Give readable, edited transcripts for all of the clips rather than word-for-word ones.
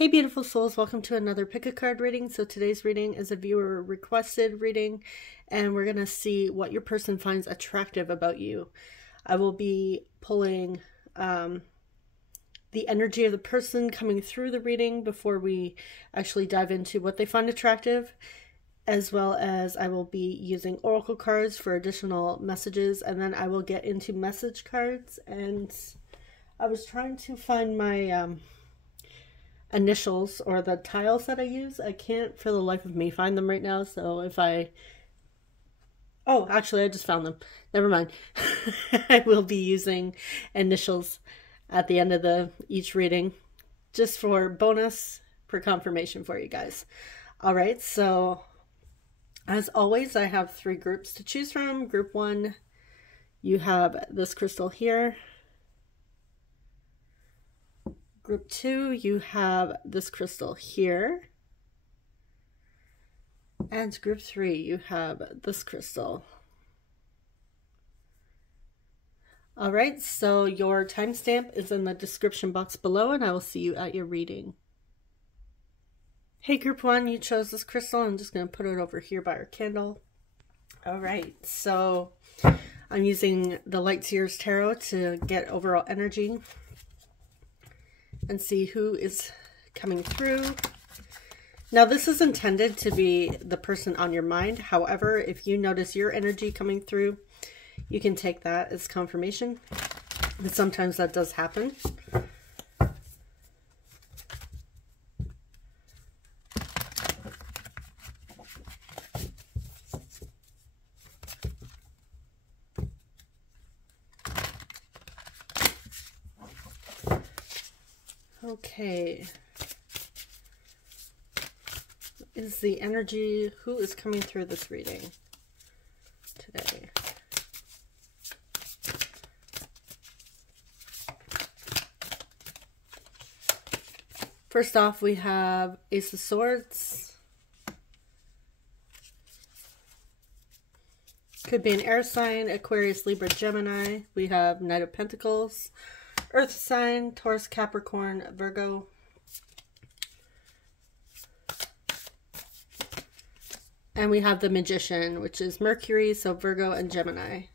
Hey beautiful souls, welcome to another pick a card reading. So today's reading is a viewer requested reading and we're going to see what your person finds attractive about you. I will be pulling the energy of the person coming through the reading before we actually dive into what they find attractive, as well as I will be using oracle cards for additional messages, and then I will get into message cards. And I was trying to find my initials or the tiles that I use. I can't for the life of me find them right now, so if oh, actually I just found them, never mind. I will be using initials at the end of each reading just for bonus, for confirmation for you guys. All right, so as always I have 3 groups to choose from. Group 1, you have this crystal here. Group 2, you have this crystal here. And group 3, you have this crystal. All right, so your timestamp is in the description box below, and I will see you at your reading. Hey, group 1, you chose this crystal. I'm just going to put it over here by our candle. All right, so I'm using the Light Seers Tarot to get overall energy and see who is coming through. Now, this is intended to be the person on your mind. However, if you notice your energy coming through, you can take that as confirmation. And sometimes that does happen. Okay. Is the energy, who is coming through this reading today? First off, we have Ace of Swords. Could be an air sign, Aquarius, Libra, Gemini. We have Knight of Pentacles, Earth sign, Taurus, Capricorn, Virgo. And we have the Magician, which is Mercury, so Virgo and Gemini.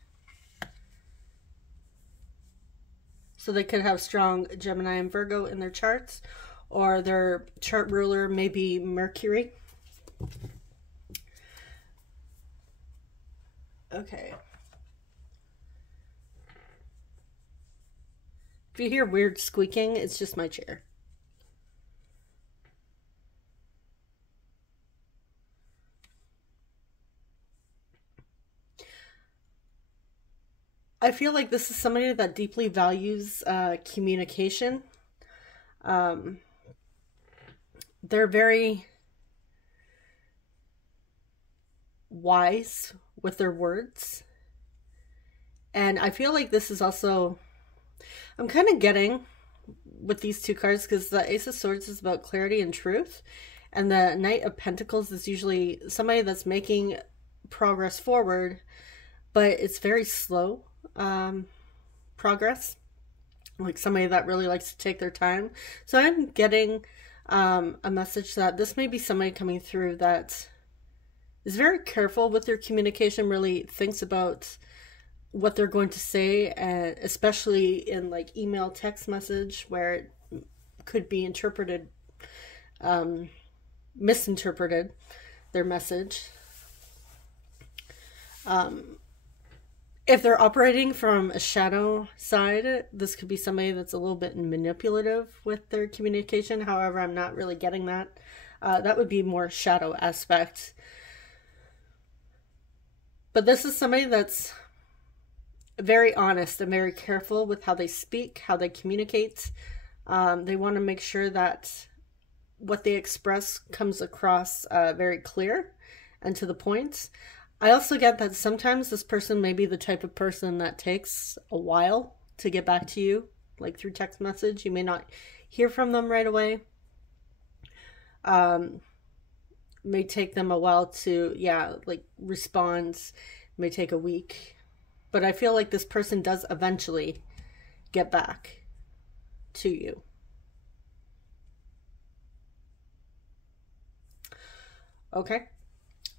So they could have strong Gemini and Virgo in their charts, or their chart ruler may be Mercury. Okay. If you hear weird squeaking, it's just my chair. I feel like this is somebody that deeply values communication. They're very wise with their words. And I feel like this is also, I'm kind of getting with these 2 cards, because the Ace of Swords is about clarity and truth. And the Knight of Pentacles is usually somebody that's making progress forward, but it's very slow progress. Like somebody that really likes to take their time. So I'm getting a message that this may be somebody coming through that is very careful with their communication, really thinks about what they're going to say, and especially in like email, text message, where it could be interpreted, misinterpreted, their message. If they're operating from a shadow side, this could be somebody that's a little bit manipulative with their communication. However, I'm not really getting that. That would be more shadow aspect. But this is somebody that's very honest and very careful with how they speak, how they communicate. They want to make sure that what they express comes across very clear and to the point. I also get that sometimes this person may be the type of person that takes a while to get back to you, like through text message. You may not hear from them right away. May take them a while to, respond. May take a week. But I feel like this person does eventually get back to you. Okay,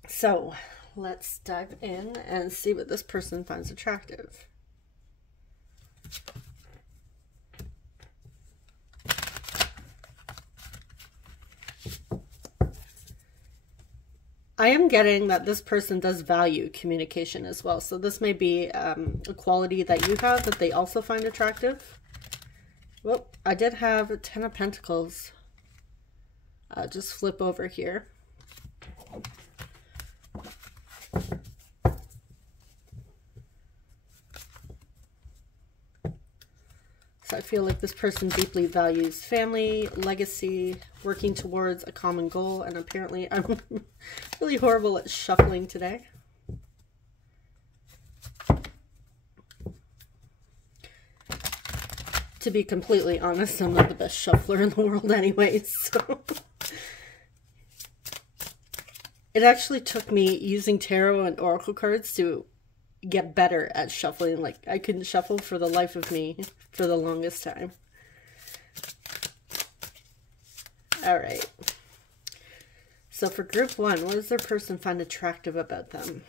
so let's dive in and see what this person finds attractive. I am getting that this person does value communication as well. So this may be a quality that you have that they also find attractive. Well, I did have 10 of Pentacles. Just flip over here. So I feel like this person deeply values family, legacy, working towards a common goal, and apparently I'm really horrible at shuffling today. To be completely honest, I'm not the best shuffler in the world anyway, so... It actually took me using tarot and oracle cards to get better at shuffling. Like, I couldn't shuffle for the life of me for the longest time. All right. So for group one, what does their person find attractive about them?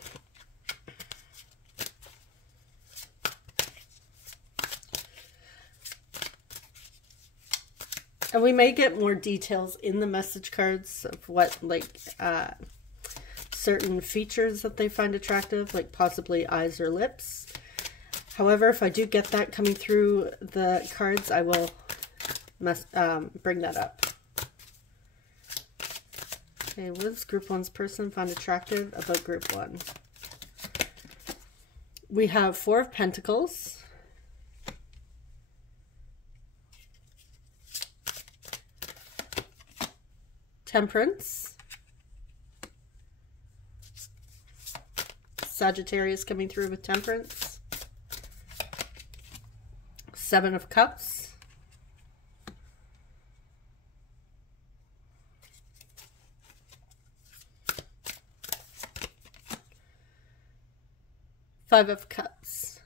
And we may get more details in the message cards of what, like, certain features that they find attractive, like possibly eyes or lips. However, if I do get that coming through the cards, I will bring that up. Okay, what does group one's person find attractive about group one? We have 4 of Pentacles. Temperance. Sagittarius coming through with Temperance. 7 of Cups. Five of Cups.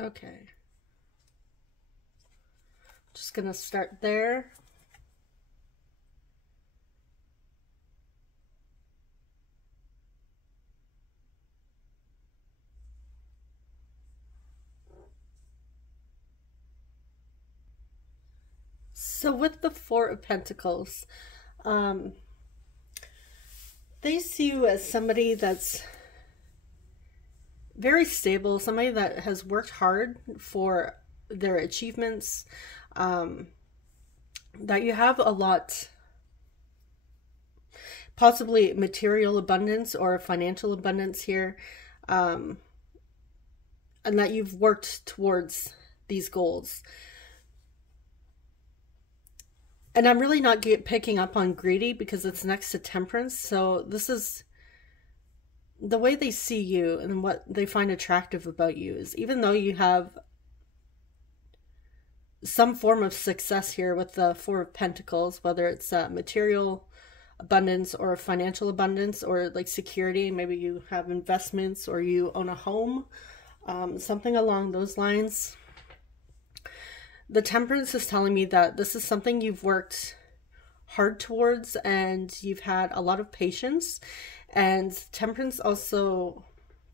Okay. Just gonna start there. So with the 4 of Pentacles, they see you as somebody that's very stable, somebody that has worked hard for their achievements, that you have a lot, possibly material abundance or financial abundance here, and that you've worked towards these goals. And I'm really not picking up on greedy because it's next to Temperance. So this is the way they see you and what they find attractive about you is, even though you have some form of success here with the 4 of Pentacles, whether it's material abundance or financial abundance or like security, maybe you have investments or you own a home, something along those lines. The Temperance is telling me that this is something you've worked hard towards and you've had a lot of patience. And Temperance also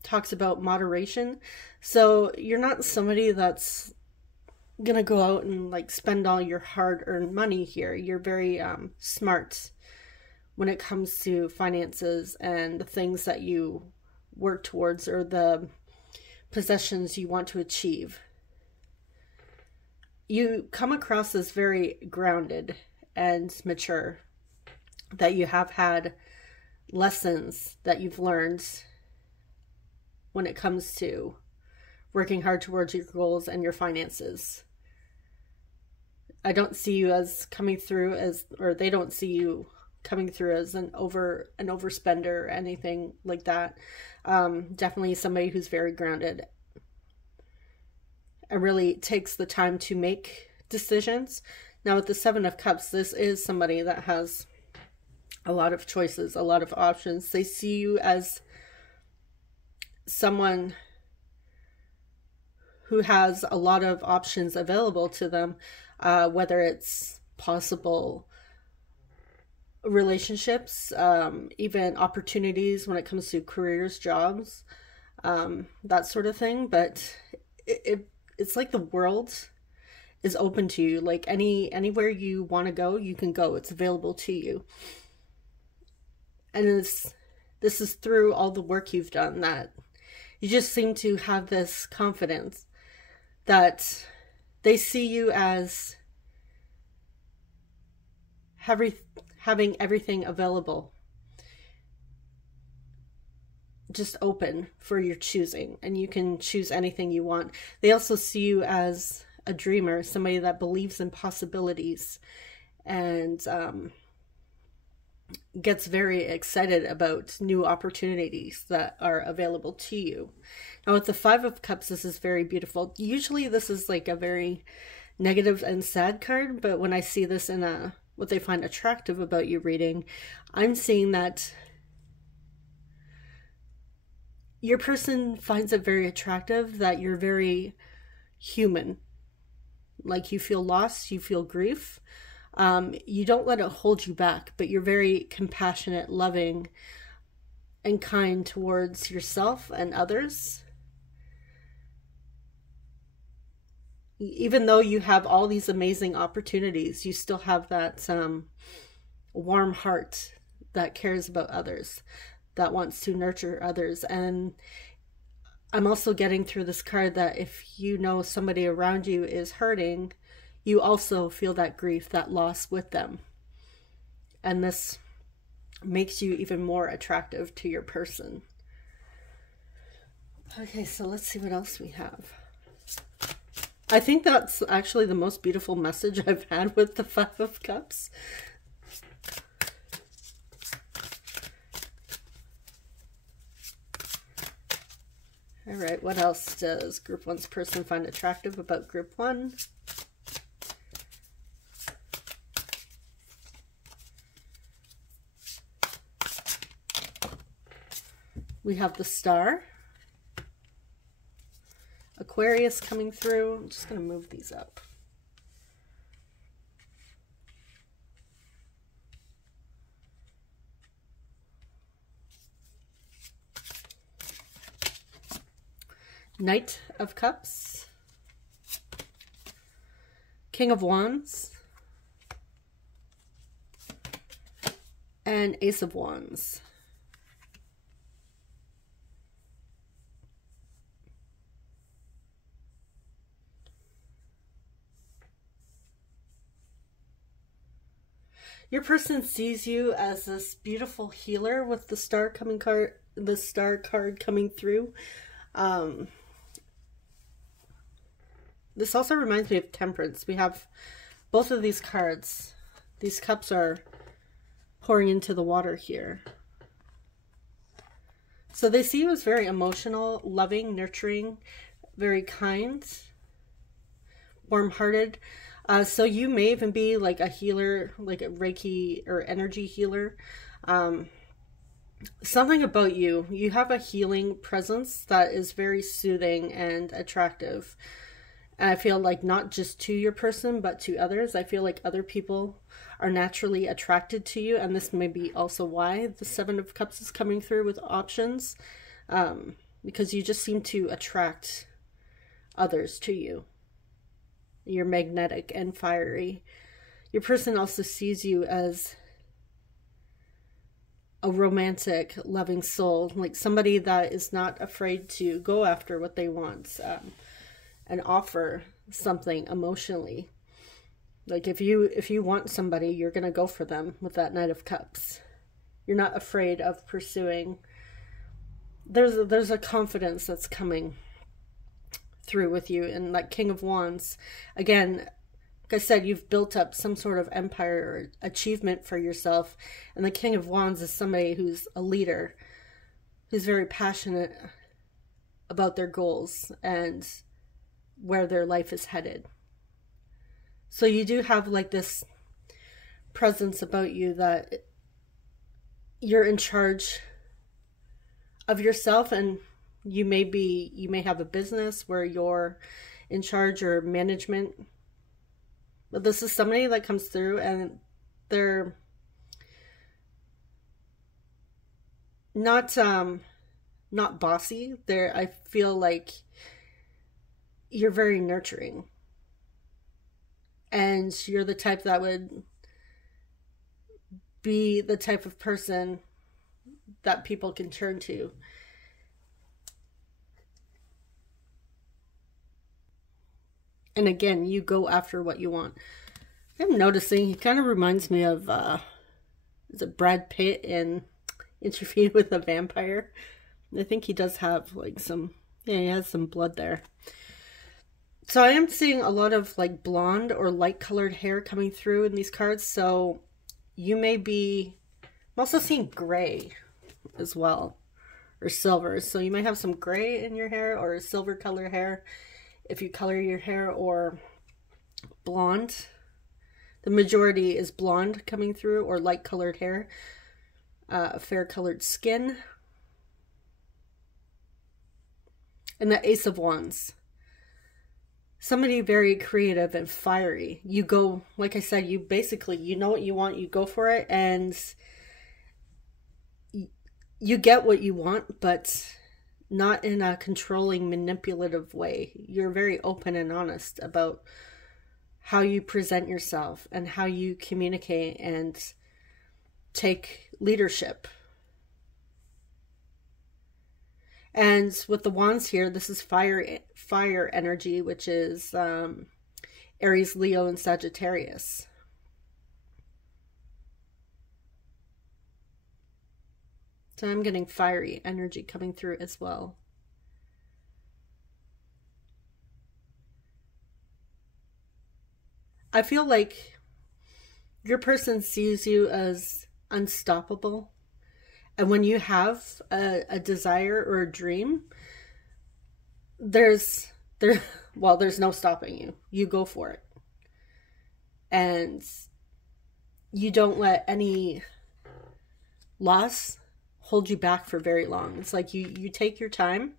talks about moderation. So you're not somebody that's gonna go out and like spend all your hard-earned money here. You're very smart when it comes to finances and the things that you work towards or the possessions you want to achieve. You come across as very grounded and mature, that you have had lessons that you've learned when it comes to working hard towards your goals and your finances. I don't see you as coming through as, or they don't see you coming through as an overspender or anything like that. Definitely somebody who's very grounded and really takes the time to make decisions. Now with the 7 of Cups, this is somebody that has a lot of choices, a lot of options. They see you as someone who has a lot of options available to them, whether it's possible relationships, even opportunities when it comes to careers, jobs, that sort of thing. But it's like the world is open to you. Like anywhere you want to go, you can go. It's available to you. And this is through all the work you've done, that you just seem to have this confidence that they see you as having everything available, just open for your choosing, and you can choose anything you want. They also see you as a dreamer, somebody that believes in possibilities, and gets very excited about new opportunities that are available to you. Now with the Five of Cups, this is very beautiful. Usually this is like a very negative and sad card, but when I see this in a what they find attractive about you reading, I'm seeing that your person finds it very attractive that you're very human. Like you feel loss, you feel grief. You don't let it hold you back, but you're very compassionate, loving, and kind towards yourself and others. Even though you have all these amazing opportunities, you still have that warm heart that cares about others, that wants to nurture others. And I'm also getting through this card that if you know somebody around you is hurting, you also feel that grief, that loss with them. And this makes you even more attractive to your person. Okay, so let's see what else we have. I think that's actually the most beautiful message I've had with the Five of Cups. All right, what else does Group 1's person find attractive about Group 1? We have the Star. Aquarius coming through. I'm just going to move these up. Knight of Cups. King of Wands. And Ace of Wands. Your person sees you as this beautiful healer with the star card coming through. This also reminds me of Temperance. We have both of these cards. These cups are pouring into the water here. So they see you as very emotional, loving, nurturing, very kind, warm-hearted. So you may even be like a healer, like a Reiki or energy healer. Something about you. You have a healing presence that is very soothing and attractive. And I feel like not just to your person, but to others. I feel like other people are naturally attracted to you. And this may be also why the Seven of Cups is coming through with options. Because you just seem to attract others to you. You're magnetic and fiery. Your person also sees you as a romantic, loving soul, like somebody that is not afraid to go after what they want, and offer something emotionally. Like if you want somebody, you're gonna go for them with that Knight of Cups. You're not afraid of pursuing. There's a confidence that's coming through with you. And like King of Wands, again, like I said, you've built up some sort of empire or achievement for yourself, and the King of Wands is somebody who's a leader, who's very passionate about their goals and where their life is headed. So you do have like this presence about you that you're in charge of yourself, and You may have a business where you're in charge or management. But this is somebody that comes through and they're not bossy. I feel like you're very nurturing. And you're the type that would be the type of person that people can turn to. And again, you go after what you want. I'm noticing he kind of reminds me of, is it Brad Pitt in Interview with a Vampire? I think he does have like some, yeah, he has some blood there. So I am seeing a lot of like blonde or light colored hair coming through in these cards. So you may be, I'm also seeing gray as well, or silver. So you might have some gray in your hair or silver color hair if you color your hair, or blonde. The majority is blonde coming through, or light colored hair, fair colored skin. And the Ace of Wands. Somebody very creative and fiery. You go, like I said, you basically, you know what you want, you go for it, and you get what you want, but not in a controlling, manipulative way. You're very open and honest about how you present yourself and how you communicate and take leadership. And with the wands here, this is fire energy, which is Aries, Leo, and Sagittarius. So I'm getting fiery energy coming through as well. I feel like your person sees you as unstoppable. And when you have a desire or a dream, there's no stopping you. You go for it. And you don't let any loss hold you back for very long. It's like you take your time,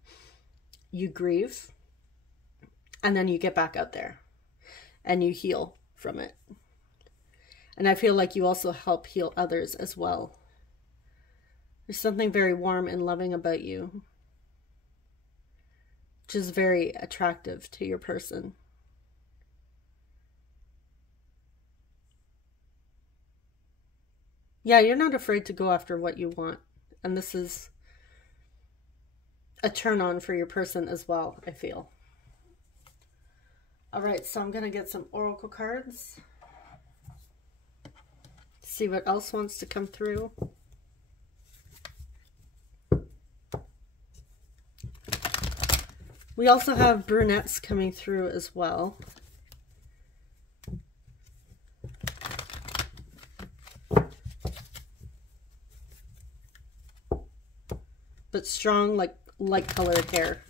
you grieve, and then you get back out there and you heal from it. And I feel like you also help heal others as well. There's something very warm and loving about you, which is very attractive to your person. Yeah, you're not afraid to go after what you want. And this is a turn on for your person as well, I feel. All right, so I'm going to get some oracle cards. See what else wants to come through. We also have brunettes coming through as well. But strong, like light colored hair.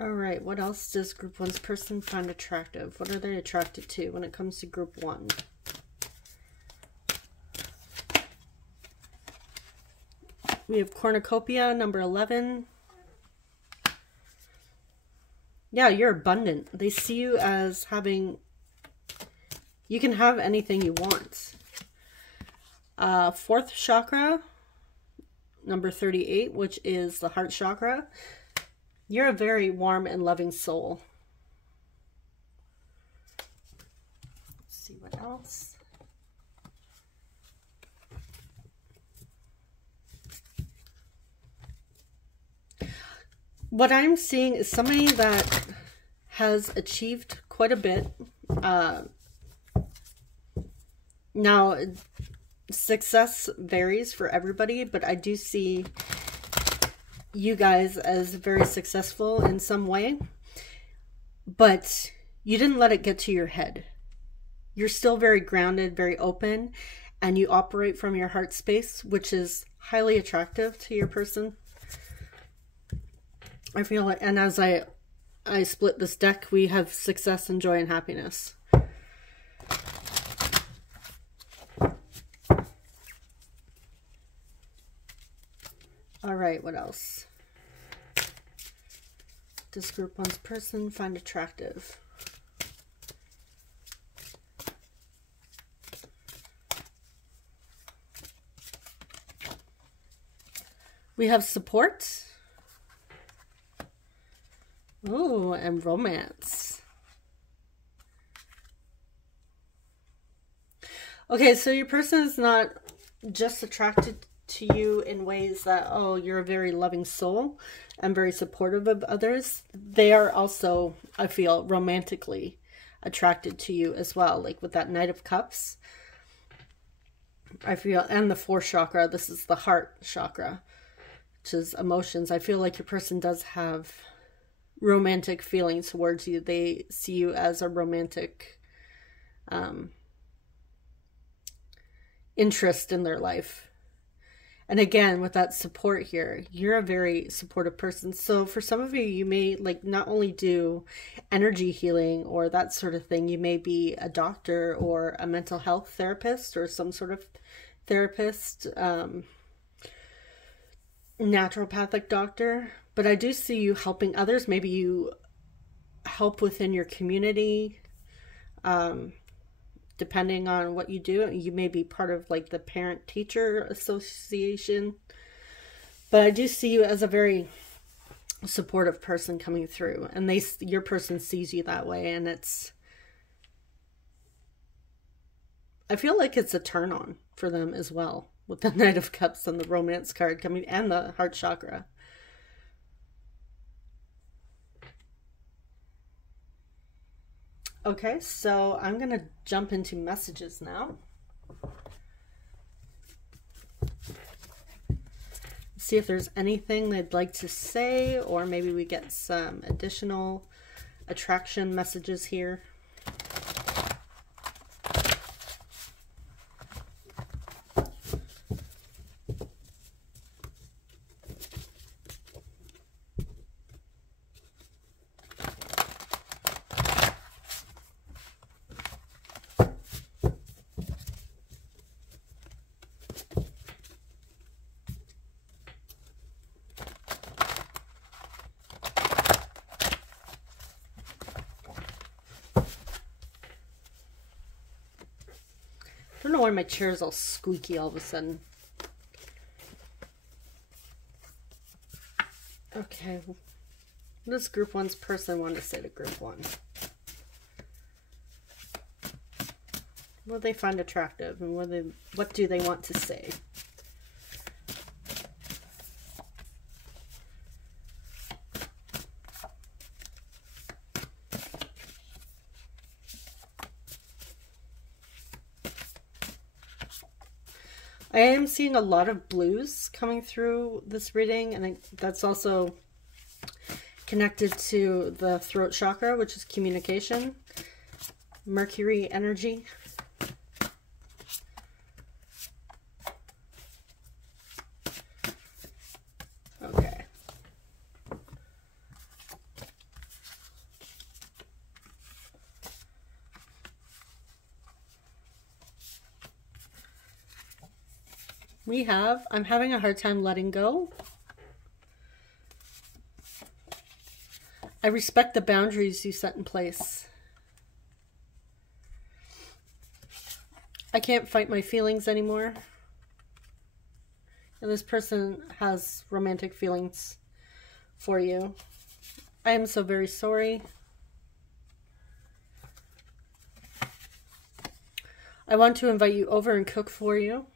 All right, what else does group one's person find attractive? What are they attracted to when it comes to group one? We have cornucopia, number 11. Yeah, you're abundant. They see you as having, you can have anything you want. Fourth chakra, number 38, which is the heart chakra. You're a very warm and loving soul. Let's see what else. What I'm seeing is somebody that has achieved quite a bit. Now, success varies for everybody, but I do see you guys as very successful in some way. But you didn't let it get to your head. You're still very grounded, very open, and you operate from your heart space, which is highly attractive to your person. I feel like, and as I split this deck, we have success and joy and happiness. All right, what else? Does group one's person find attractive? We have support. Ooh, and romance. Okay, so your person is not just attracted to you in ways that, oh, you're a very loving soul and very supportive of others. They are also, I feel, romantically attracted to you as well. Like with that Knight of Cups, I feel, and the fourth chakra, this is the heart chakra, which is emotions. I feel like your person does have romantic feelings towards you. They see you as a romantic interest in their life. And again, with that support here, you're a very supportive person. So for some of you, you may like not only do energy healing or that sort of thing, you may be a doctor or a mental health therapist or some sort of therapist, naturopathic doctor. But I do see you helping others. Maybe you help within your community, depending on what you do. You may be part of like the parent-teacher association. But I do see you as a very supportive person coming through. And your person sees you that way. And I feel like it's a turn on for them as well. With the Knight of Cups and the romance card coming, and the heart chakra. Okay, so I'm going to jump into messages now. See if there's anything they'd like to say, or maybe we get some additional attraction messages here. I don't know why my chair is all squeaky all of a sudden. Okay. What does group one's person want to say to group one? What do they find attractive, and what do they want to say? I am seeing a lot of blues coming through this reading, and that's also connected to the throat chakra, which is communication, Mercury energy. Okay. I'm having a hard time letting go. I respect the boundaries you set in place. I can't fight my feelings anymore. And this person has romantic feelings for you. I am so very sorry. I want to invite you over and cook for you.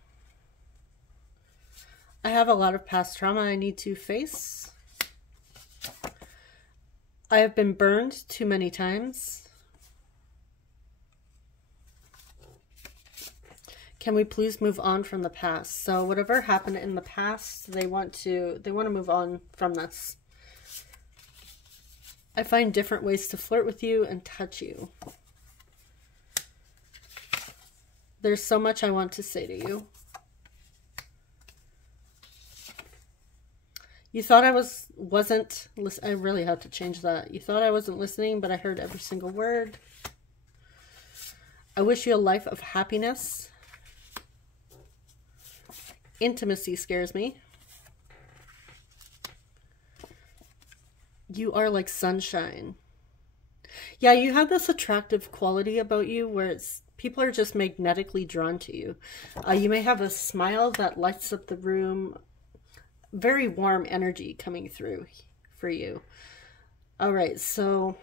I have a lot of past trauma I need to face. I have been burned too many times. Can we please move on from the past? So whatever happened in the past, they want to move on from this. I find different ways to flirt with you and touch you. There's so much I want to say to you. You thought I wasn't listening. I really have to change that. You thought I wasn't listening, but I heard every single word. I wish you a life of happiness. Intimacy scares me. You are like sunshine. Yeah, you have this attractive quality about you where people are just magnetically drawn to you. You may have a smile that lights up the room. Very warm energy coming through for you. All right, so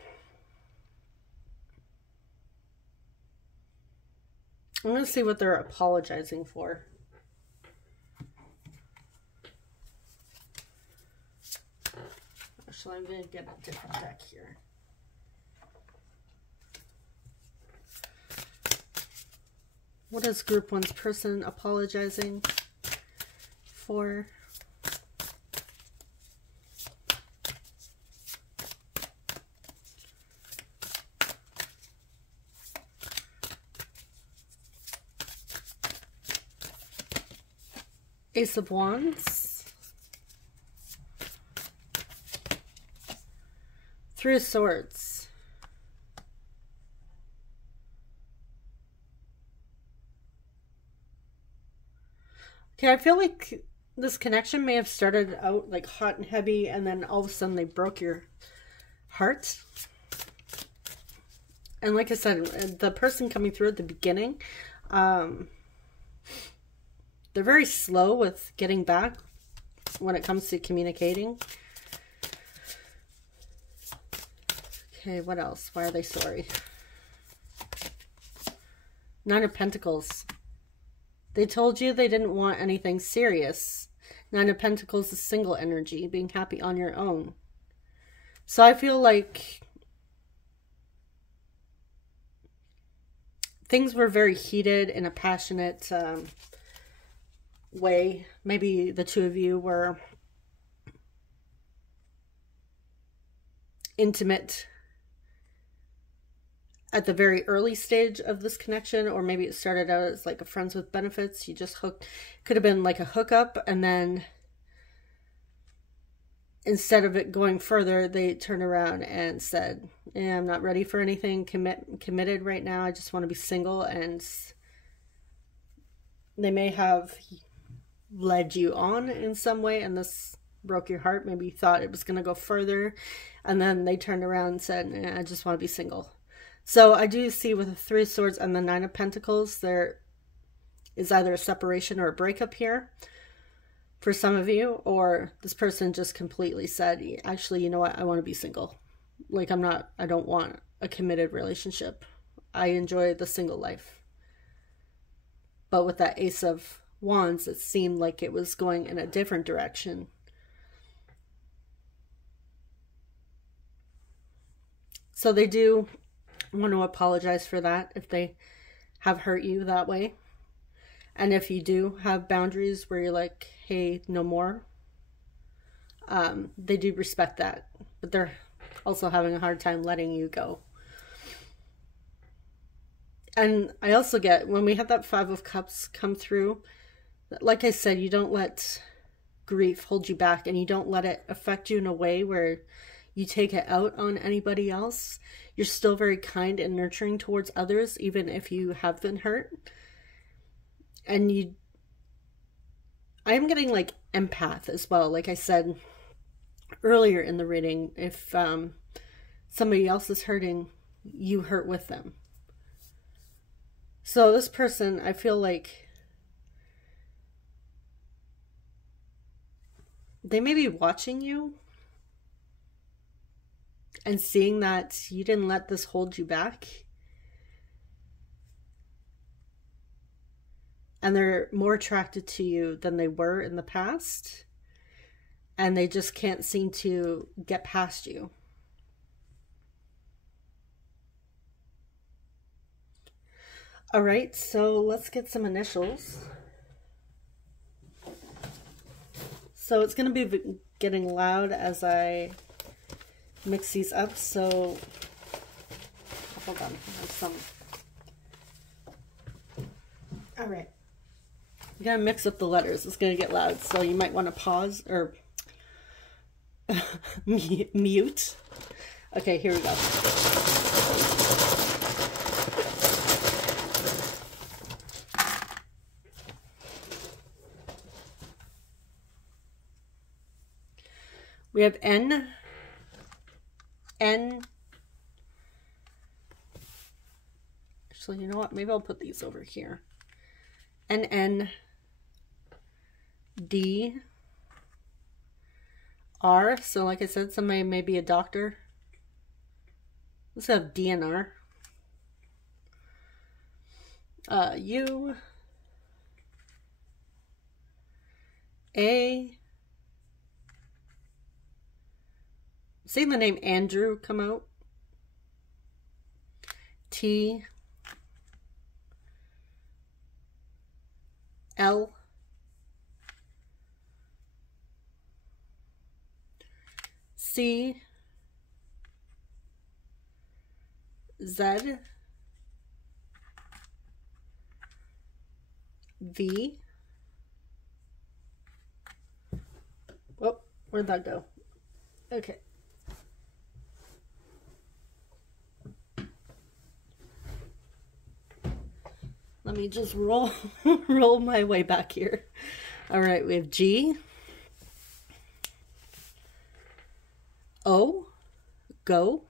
I'm going to see what they're apologizing for. Actually, I'm going to get a different deck here. What is Group 1's person apologizing for? Ace of Wands. 3 of Swords. Okay, I feel like this connection may have started out like hot and heavy, and then all of a sudden they broke your heart. And like I said, the person coming through at the beginning, they're very slow with getting back when it comes to communicating. Okay, what else? Why are they sorry? 9 of Pentacles. They told you they didn't want anything serious. 9 of Pentacles is single energy, being happy on your own. So I feel like things were very heated in a passionate way. Maybe the two of you were intimate at the very early stage of this connection, or maybe it started out as like a friends with benefits. You just hooked, could have been like a hookup, and then instead of it going further, they turned around and said, yeah, I'm not ready for anything committed right now. I just want to be single. And they may have led you on in some way, and this broke your heart. Maybe you thought it was going to go further, and then they turned around and said, I just want to be single. So I do see with the 3 of Swords and the 9 of Pentacles, there is either a separation or a breakup here for some of you, or this person just completely said, actually, you know what? I want to be single. Like, I don't want a committed relationship. I enjoy the single life. But with that Ace of Wands, it seemed like it was going in a different direction. So they do want to apologize for that if they have hurt you that way. And if you do have boundaries where you're like, hey, no more, they do respect that, but they're also having a hard time letting you go. And I also get, when we have that 5 of Cups come through, like I said, you don't let grief hold you back, and you don't let it affect you in a way where you take it out on anybody else. You're still very kind and nurturing towards others, even if you have been hurt. And I am getting like empath as well. Like I said earlier in the reading, if somebody else is hurting, you hurt with them. So this person, I feel like they may be watching you and seeing that you didn't let this hold you back. And they're more attracted to you than they were in the past. And they just can't seem to get past you. All right, so let's get some initials. So it's going to be getting loud as I mix these up, so hold on, I have some. All right, you gotta mix up the letters. It's gonna get loud, so you might want to pause or mute. Okay, here we go. We have N, N. Actually, you know what? Maybe I'll put these over here. N D R. So like I said, somebody may be a doctor. Let's have D and R. U A. Seeing the name Andrew come out. T L C Z V. Oh, where'd that go? Okay. Let me just roll my way back here. All right, we have G, O, go,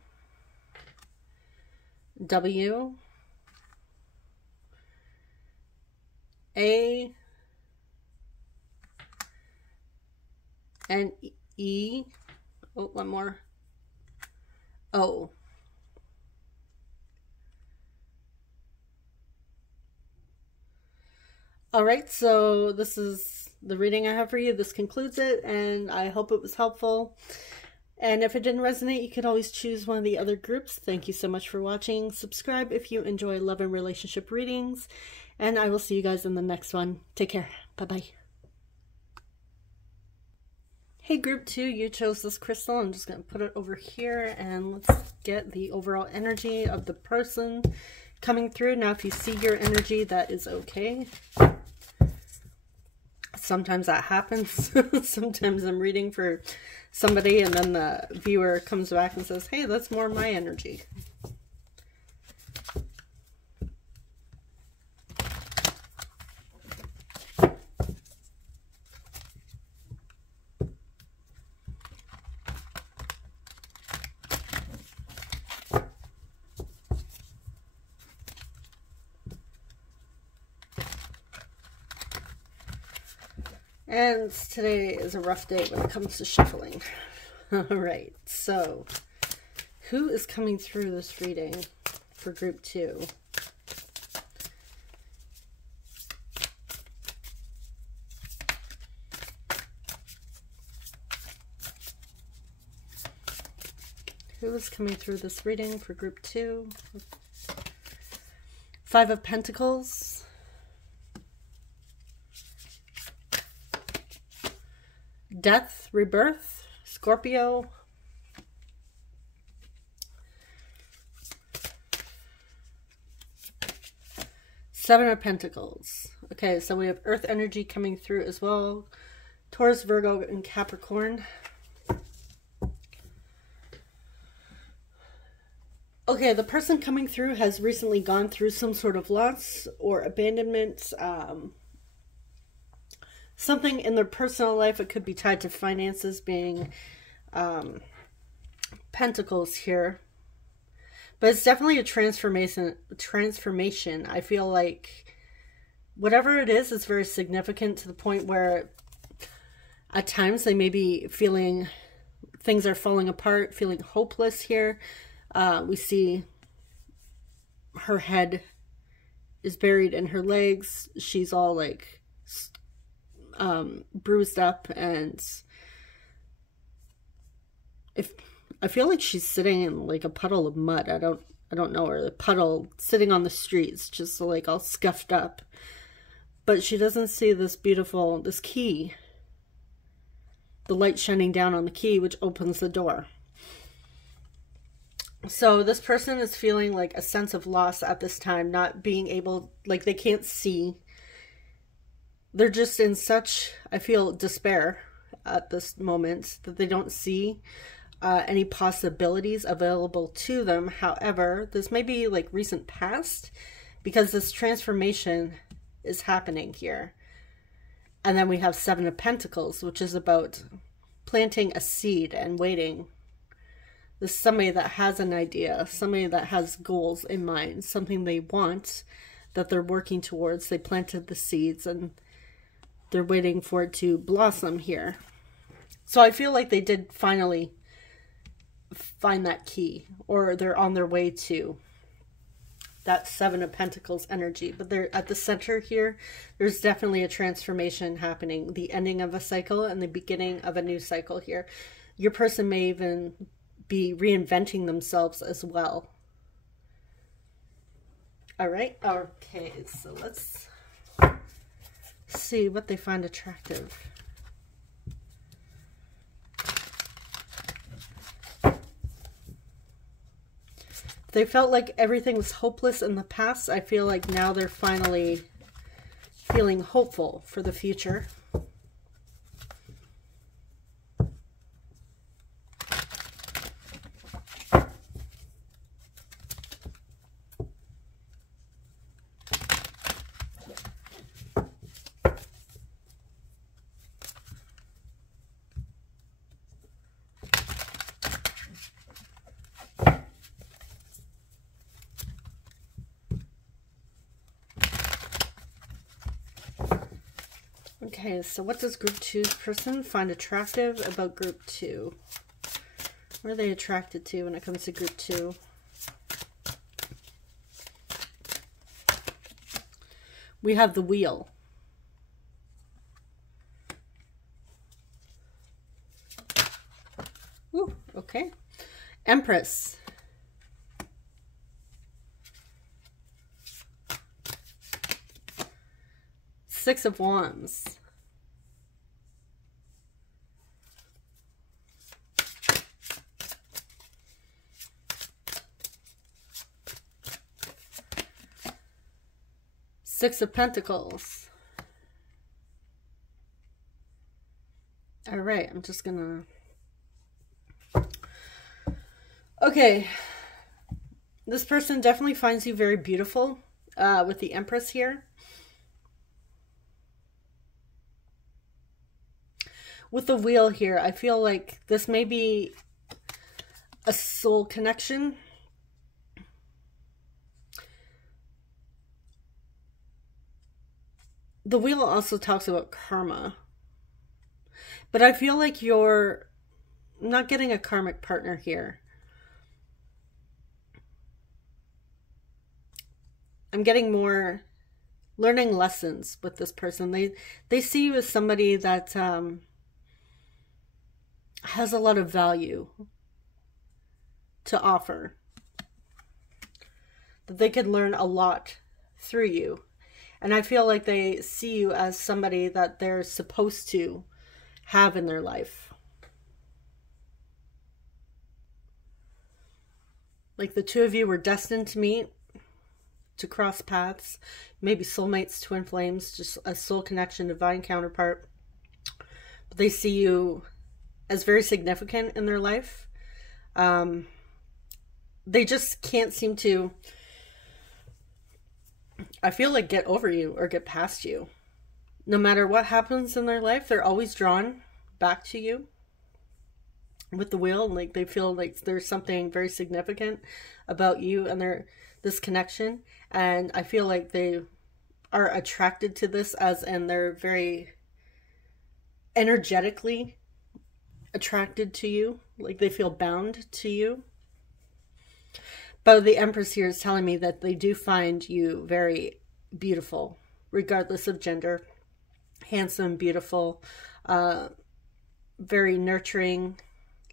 W, A, and E. Oh, one more. O. All right, so this is the reading I have for you. This concludes it, and I hope it was helpful. And if it didn't resonate, you could always choose one of the other groups. Thank you so much for watching. Subscribe if you enjoy love and relationship readings, and I will see you guys in the next one. Take care. Bye-bye. Hey, group 2, you chose this crystal. I'm just going to put it over here, and let's get the overall energy of the person coming through. Now, if you see your energy, that is okay. Sometimes that happens. Sometimes I'm reading for somebody and then the viewer comes back and says, hey, that's more my energy. And today is a rough day when it comes to shuffling. All right, so who is coming through this reading for group 2? Who is coming through this reading for group 2? 5 of Pentacles. Death, rebirth, Scorpio. Seven of Pentacles. Okay, so we have Earth energy coming through as well. Taurus, Virgo, and Capricorn. Okay, the person coming through has recently gone through some sort of loss or abandonment. Something in their personal life. It could be tied to finances, being Pentacles here. But it's definitely a transformation. I feel like whatever it is very significant to the point where at times they may be feeling things are falling apart, feeling hopeless here. We see her head is buried in her legs. She's all like bruised up, and if I feel like she's sitting in like a puddle of mud. I don't know, or a puddle sitting on the streets, just like all scuffed up. But she doesn't see this key, the light shining down on the key, which opens the door. So this person is feeling like a sense of loss at this time, not being able, like they can't see. They're just in such, I feel, despair at this moment that they don't see any possibilities available to them. However, this may be like recent past, because this transformation is happening here. And then we have Seven of Pentacles, which is about planting a seed and waiting. This is somebody that has an idea, somebody that has goals in mind, something they want that they're working towards. They planted the seeds and they're waiting for it to blossom here. So I feel like they did finally find that key, or they're on their way to that Seven of Pentacles energy. But they're at the center here. There's definitely a transformation happening, the ending of a cycle and the beginning of a new cycle here. Your person may even be reinventing themselves as well. All right. Okay. So let's see what they find attractive. They felt like everything was hopeless in the past. I feel like now they're finally feeling hopeful for the future. Okay, so what does group 2's person find attractive about group 2? What are they attracted to when it comes to group 2? We have the Wheel. Ooh, okay. Empress. Six of Wands. Six of Pentacles. All right, I'm just gonna... Okay. This person definitely finds you very beautiful with the Empress here. With the Wheel here, I feel like this may be a soul connection. The Wheel also talks about karma. But I feel like you're not getting a karmic partner here. I'm getting more learning lessons with this person. They see you as somebody that has a lot of value to offer. That they could learn a lot through you. And I feel like they see you as somebody that they're supposed to have in their life. Like the two of you were destined to meet, to cross paths, maybe soulmates, twin flames, just a soul connection, divine counterpart. But they see you as very significant in their life. They just can't seem to, I feel like, get over you or get past you. No matter what happens in their life, they're always drawn back to you with the Wheel. Like they feel like there's something very significant about you and this connection. And I feel like they are attracted to this, as in they're very energetically attracted to you. Like they feel bound to you. But the Empress here is telling me that they do find you very beautiful, regardless of gender. Handsome, beautiful, very nurturing,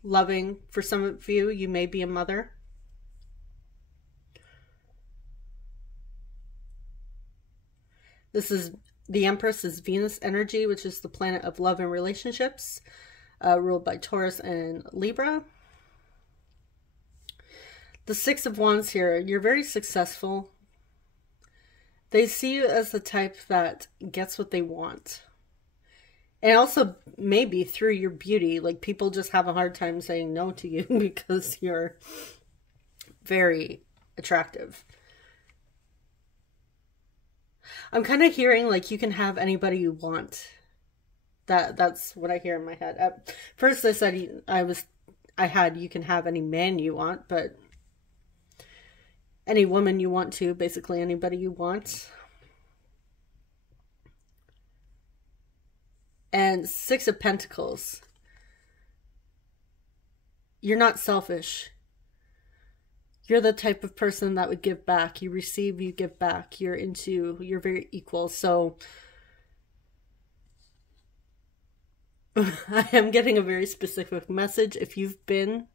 loving. For some of you, you may be a mother. This is, the Empress is Venus energy, which is the planet of love and relationships, ruled by Taurus and Libra. The Six of Wands here, you're very successful. They see you as the type that gets what they want. And also maybe through your beauty, like people just have a hard time saying no to you because you're very attractive. I'm kind of hearing like you can have anybody you want. That's what I hear in my head. At first I said I you can have any man you want, but any woman you want to, basically anybody you want. And Six of Pentacles. You're not selfish. You're the type of person that would give back. You receive, you give back. You're very equal. So I am getting a very specific message. If you've been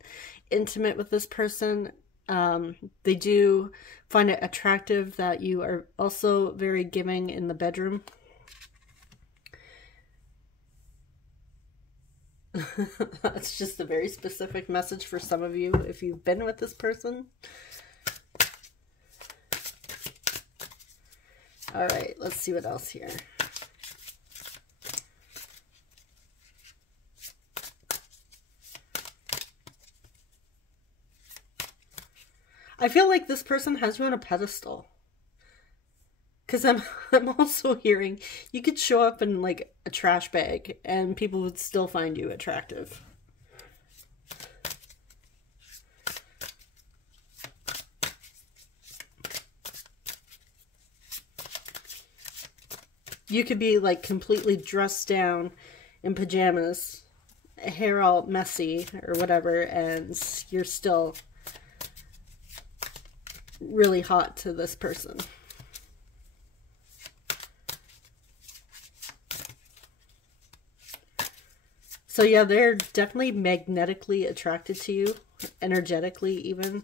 intimate with this person, they do find it attractive that you are also very giving in the bedroom. That's just a very specific message for some of you if you've been with this person. All right, let's see what else here. I feel like this person has you on a pedestal. Because I'm also hearing you could show up in like a trash bag and people would still find you attractive. You could be like completely dressed down in pajamas, hair all messy or whatever, and you're still really hot to this person. So yeah, they're definitely magnetically attracted to you, energetically even.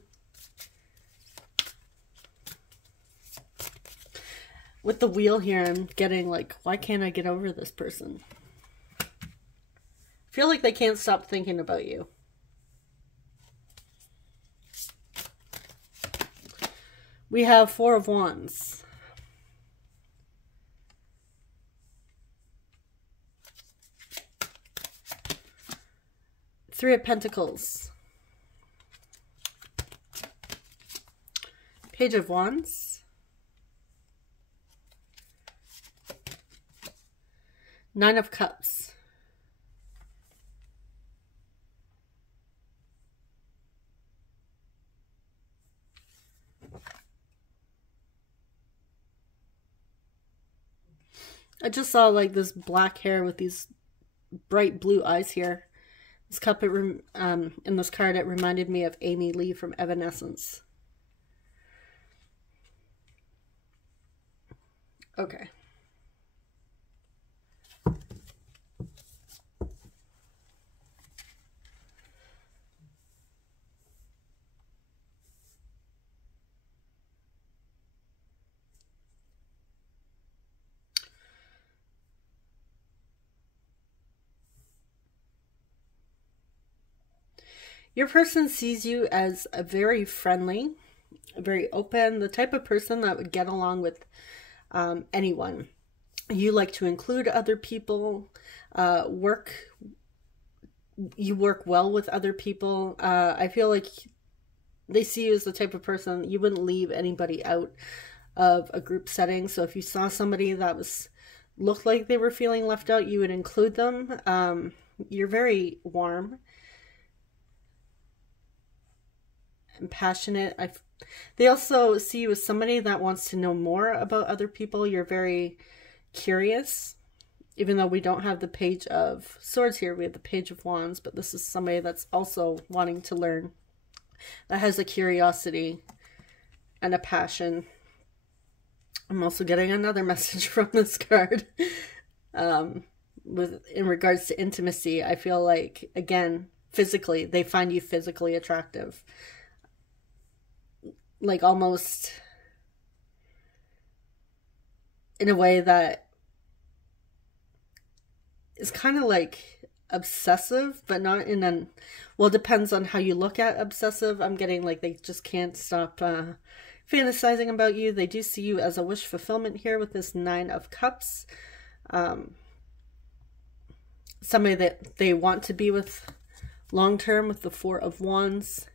With the wheel here, I'm getting like, why can't I get over this person? I feel like they can't stop thinking about you. We have Four of Wands. Three of Pentacles. Page of Wands. Nine of Cups. I just saw like this black hair with these bright blue eyes here. This cup, in this card, it reminded me of Amy Lee from Evanescence. Okay. Your person sees you as a very friendly, very open, the type of person that would get along with anyone. You like to include other people, you work well with other people. I feel like they see you as the type of person you wouldn't leave anybody out of a group setting. So if you saw somebody that looked like they were feeling left out, you would include them. You're very warm and passionate. They also see you as somebody that wants to know more about other people. You're very curious, even though we don't have the Page of Swords here. We have the Page of Wands, but this is somebody that's also wanting to learn, that has a curiosity and a passion. I'm also getting another message from this card. In regards to intimacy, I feel like, again, physically, they find you physically attractive. Like almost in a way that is kind of like obsessive, but not in an, well, it depends on how you look at obsessive. I'm getting like they just can't stop fantasizing about you. They do see you as a wish fulfillment here with this Nine of Cups. Somebody that they want to be with long term with the Four of Wands.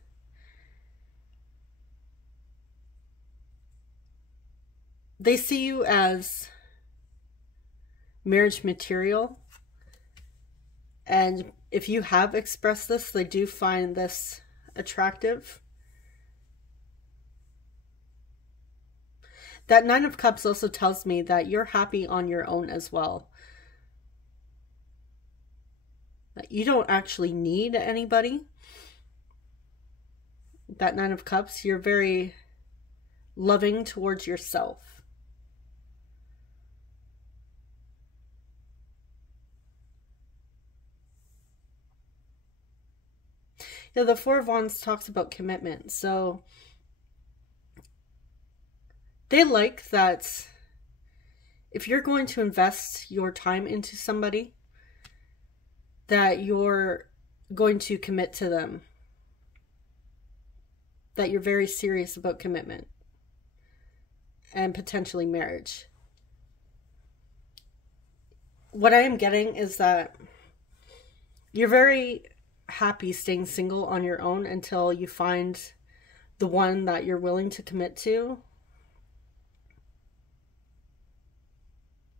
They see you as marriage material, and if you have expressed this, they do find this attractive. That Nine of Cups also tells me that you're happy on your own as well. That you don't actually need anybody. That Nine of Cups, you're very loving towards yourself. Yeah, the Four of Wands talks about commitment. So they like that if you're going to invest your time into somebody, that you're going to commit to them. That you're very serious about commitment and potentially marriage. What I am getting is that you're very happy staying single on your own until you find the one that you're willing to commit to.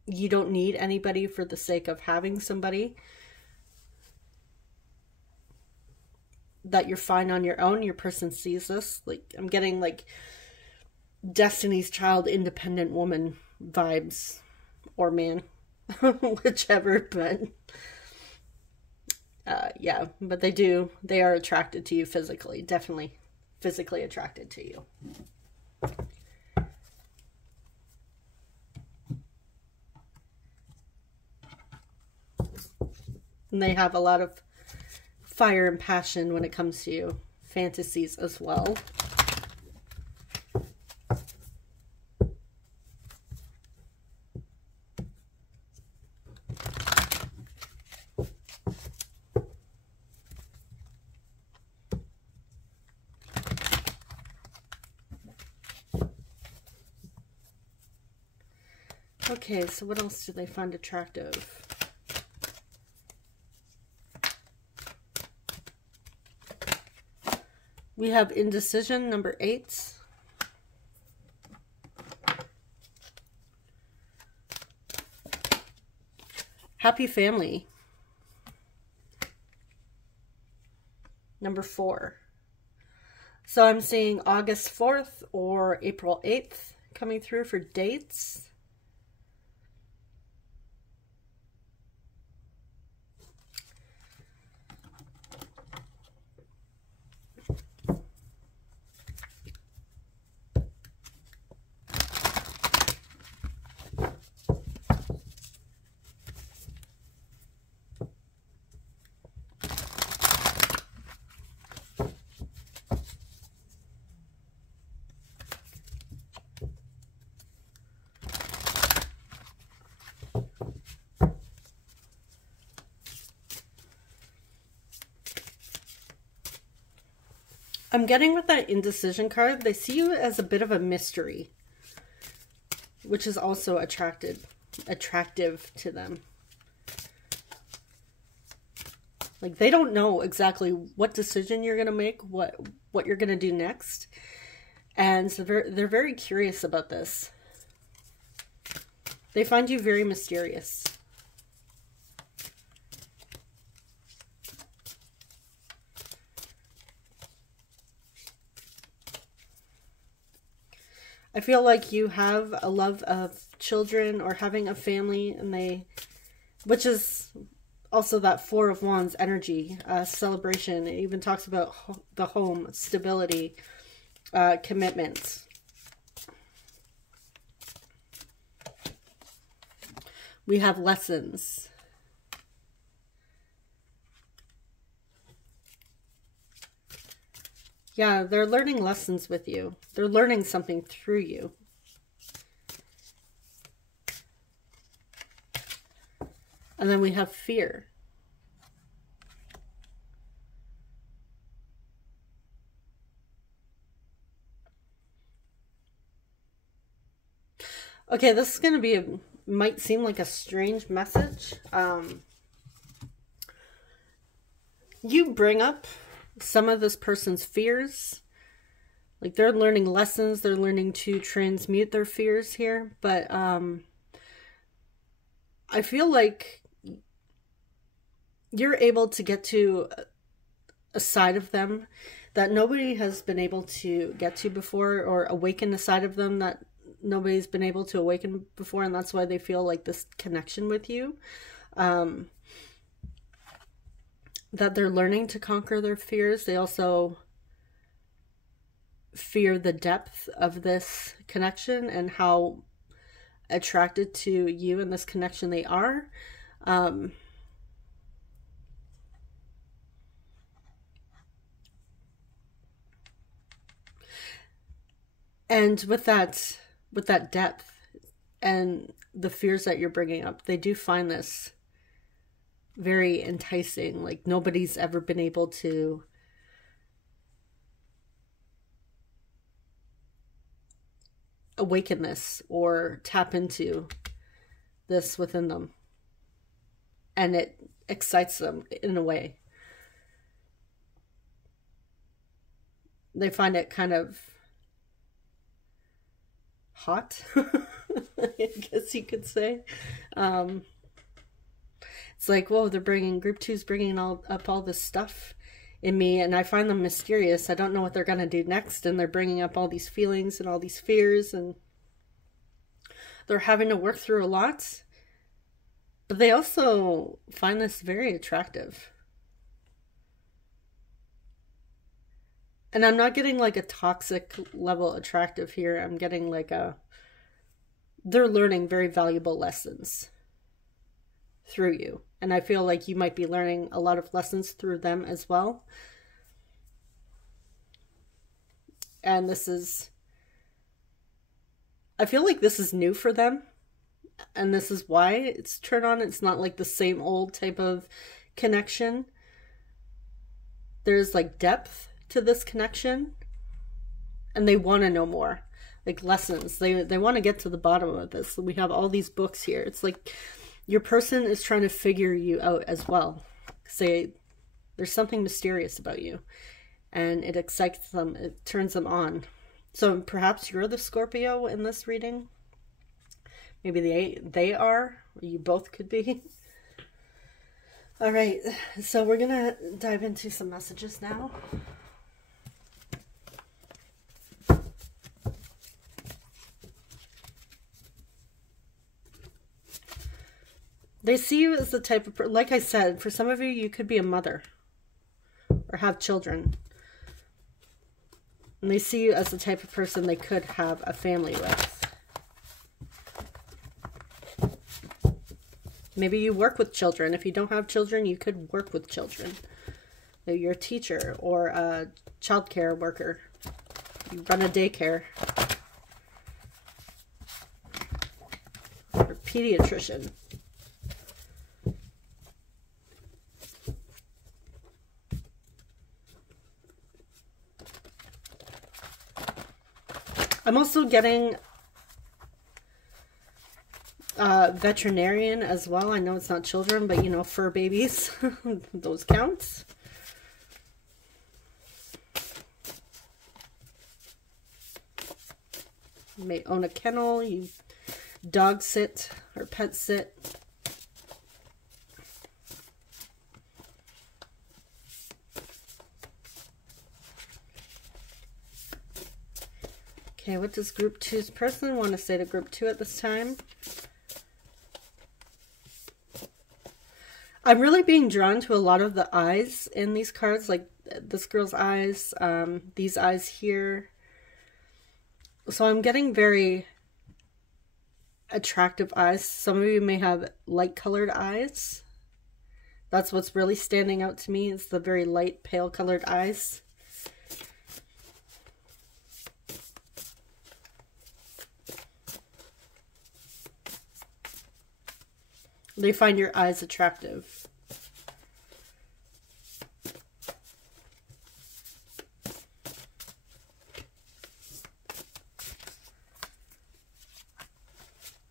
You don't need anybody for the sake of having somebody. That you're fine on your own. Your person sees this. Like, I'm getting like Destiny's Child, independent woman vibes, or man, whichever, but yeah, but they are attracted to you physically, definitely physically attracted to you. And they have a lot of fire and passion when it comes to you. Fantasies as well. Okay, so what else do they find attractive? We have indecision, number 8. Happy family, number 4. So I'm seeing August 4th or April 8th coming through for dates. I'm getting with that indecision card, they see you as a bit of a mystery, which is also attractive to them. Like, they don't know exactly what decision you're going to make, what you're going to do next. And so they're very curious about this. They find you very mysterious. I feel like you have a love of children or having a family, and which is also that Four of Wands energy, celebration. It even talks about the home, stability, commitment. We have lessons. Yeah, they're learning lessons with you. They're learning something through you. And then we have fear. Okay, this is going to be might seem like a strange message. You bring up some of this person's fears. Like, they're learning lessons. They're learning to transmute their fears here. But I feel like you're able to get to a side of them that nobody has been able to get to before, or awaken a side of them that nobody's been able to awaken before, and that's why they feel like this connection with you. That they're learning to conquer their fears. They also fear the depth of this connection and how attracted to you in this connection they are. And with that depth and the fears that you're bringing up, they do find this very enticing. Like nobody's ever been able to awaken this or tap into this within them. And it excites them in a way. They find it kind of hot, I guess you could say. It's like, whoa, they're bringing, group two's bringing up all this stuff in me, and I find them mysterious. I don't know what they're going to do next, and they're bringing up all these feelings and all these fears, and they're having to work through a lot. But they also find this very attractive. And I'm not getting like a toxic level attractive here. I'm getting like they're learning very valuable lessons through you. And I feel like you might be learning a lot of lessons through them as well. And I feel like this is new for them. And this is why it's turned on. It's not like the same old type of connection. There's like depth to this connection. And they want to know more. Like lessons. They want to get to the bottom of this. We have all these books here. It's like your person is trying to figure you out as well. Say there's something mysterious about you. And it excites them. It turns them on. So perhaps you're the Scorpio in this reading. Maybe they are. Or you both could be. All right. So we're going to dive into some messages now. They see you as the type of, like I said, for some of you, you could be a mother or have children. And they see you as the type of person they could have a family with. Maybe you work with children. If you don't have children, you could work with children. Maybe you're a teacher or a childcare worker. You run a daycare. Or a pediatrician. I'm also getting veterinarian as well. I know it's not children, but you know, fur babies, those count. You may own a kennel, you dog sit or pet sit. Okay, what does group two's person want to say to group two at this time? I'm really being drawn to a lot of the eyes in these cards, like this girl's eyes, these eyes here. So I'm getting very attractive eyes. Some of you may have light colored eyes. That's what's really standing out to me, is the very light, pale colored eyes. They find your eyes attractive.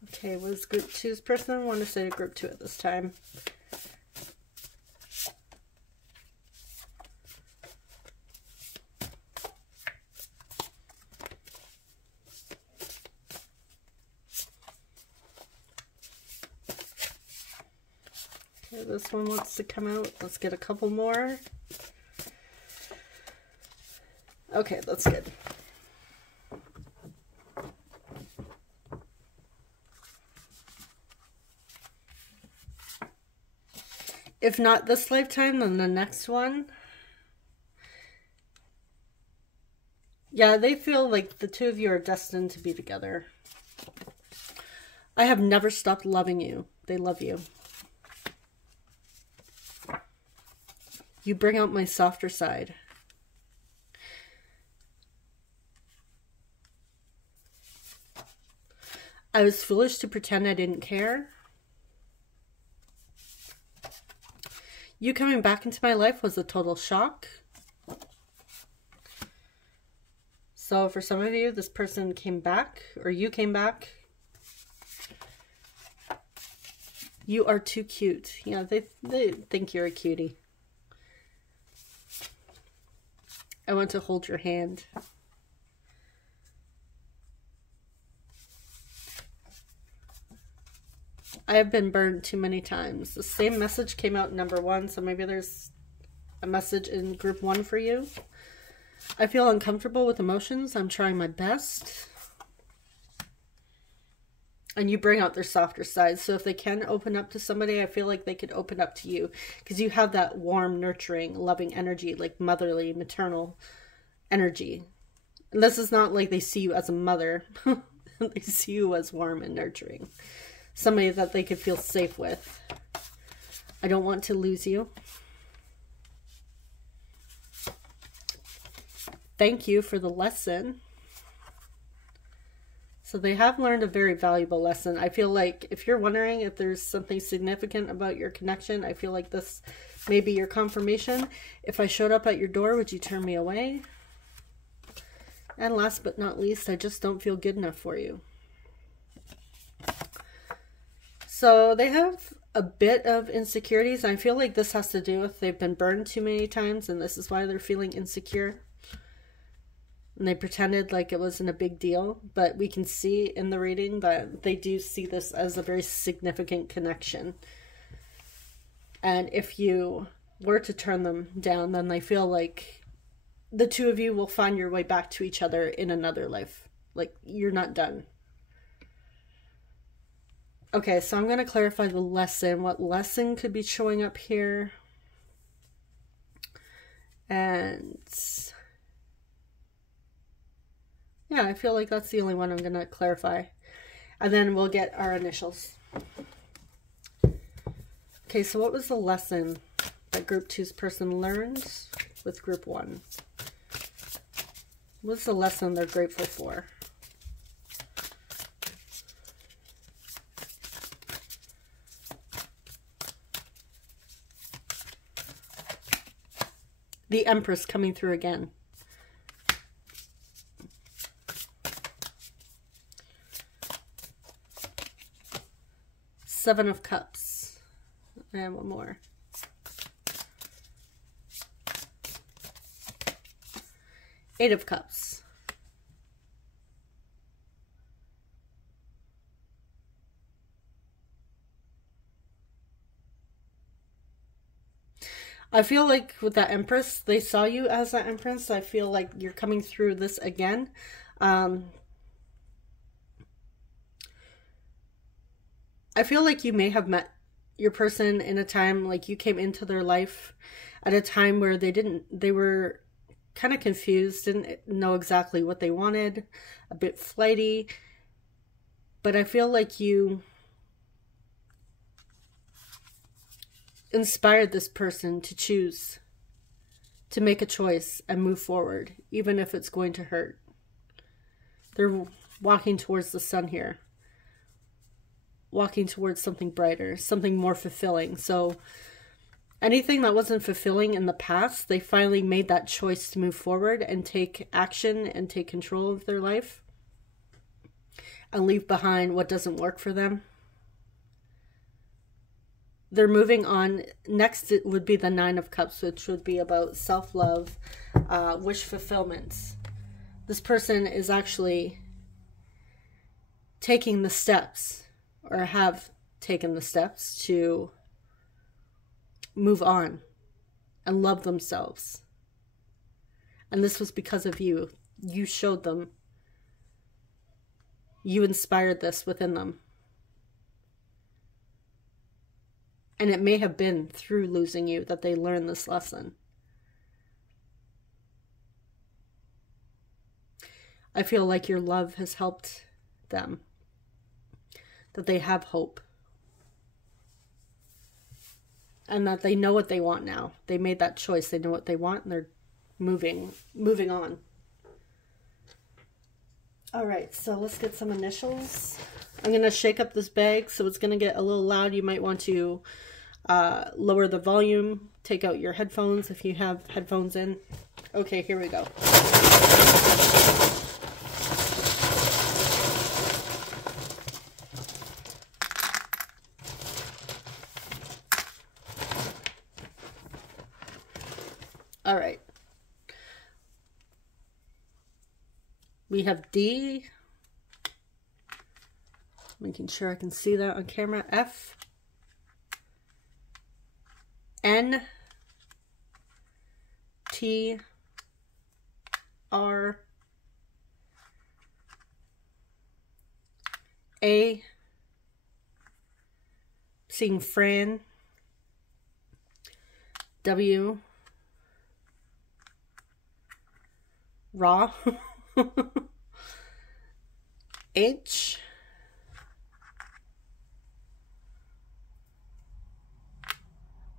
Okay, what does group two's person want to say to group two at this time? This one wants to come out. Let's get a couple more. Okay, that's good. If not this lifetime, then the next one. Yeah, they feel like the two of you are destined to be together. I have never stopped loving you. They love you. You bring out my softer side. I was foolish to pretend I didn't care. You coming back into my life was a total shock. So for some of you, this person came back, or you came back. You are too cute. Yeah, they think you're a cutie. I want to hold your hand. I have been burned too many times. The same message came out in number 1, so maybe there's a message in group 1 for you. I feel uncomfortable with emotions. I'm trying my best. And you bring out their softer side. So if they can open up to somebody, I feel like they could open up to you. Because you have that warm, nurturing, loving energy, like motherly, maternal energy. And this is not like they see you as a mother. They see you as warm and nurturing. Somebody that they could feel safe with. I don't want to lose you. Thank you for the lesson. So they have learned a very valuable lesson. I feel like if you're wondering if there's something significant about your connection, I feel like this may be your confirmation. If I showed up at your door, would you turn me away? And last but not least, I just don't feel good enough for you. So they have a bit of insecurities. I feel like this has to do with they've been burned too many times, and this is why they're feeling insecure. And they pretended like it wasn't a big deal, but we can see in the reading that they do see this as a very significant connection. And if you were to turn them down, then they feel like the two of you will find your way back to each other in another life. Like, you're not done. Okay, so I'm going to clarify the lesson. What lesson could be showing up here? And yeah, I feel like that's the only one I'm going to clarify. And then we'll get our initials. Okay, so what was the lesson that group 2's person learned with group 1? What's the lesson they're grateful for? The Empress coming through again. Seven of Cups. And one more. Eight of Cups. I feel like with that Empress, they saw you as that Empress. I feel like you're coming through this again. I feel like you may have met your person in a time, like you came into their life at a time where they were kind of confused, didn't know exactly what they wanted, a bit flighty. But I feel like you inspired this person to choose, to make a choice and move forward, even if it's going to hurt. They're walking towards the sun here. Walking towards something brighter, something more fulfilling. So anything that wasn't fulfilling in the past, they finally made that choice to move forward and take action and take control of their life and leave behind what doesn't work for them. They're moving on. Next, it would be the Nine of Cups, which would be about self-love, wish fulfillment. This person is actually taking the steps, or have taken the steps to move on and love themselves. And this was because of you. You showed them. You inspired this within them. And it may have been through losing you that they learned this lesson. I feel like your love has helped them. That they have hope. And that they know what they want now. They made that choice. They know what they want and they're moving on. All right, so let's get some initials. I'm going to shake up this bag, so it's going to get a little loud. You might want to lower the volume. Take out your headphones if you have headphones in. Okay, here we go. All right. We have D. Making sure I can see that on camera. F. N. T. R. A. Seeing Fran. W. Raw. H.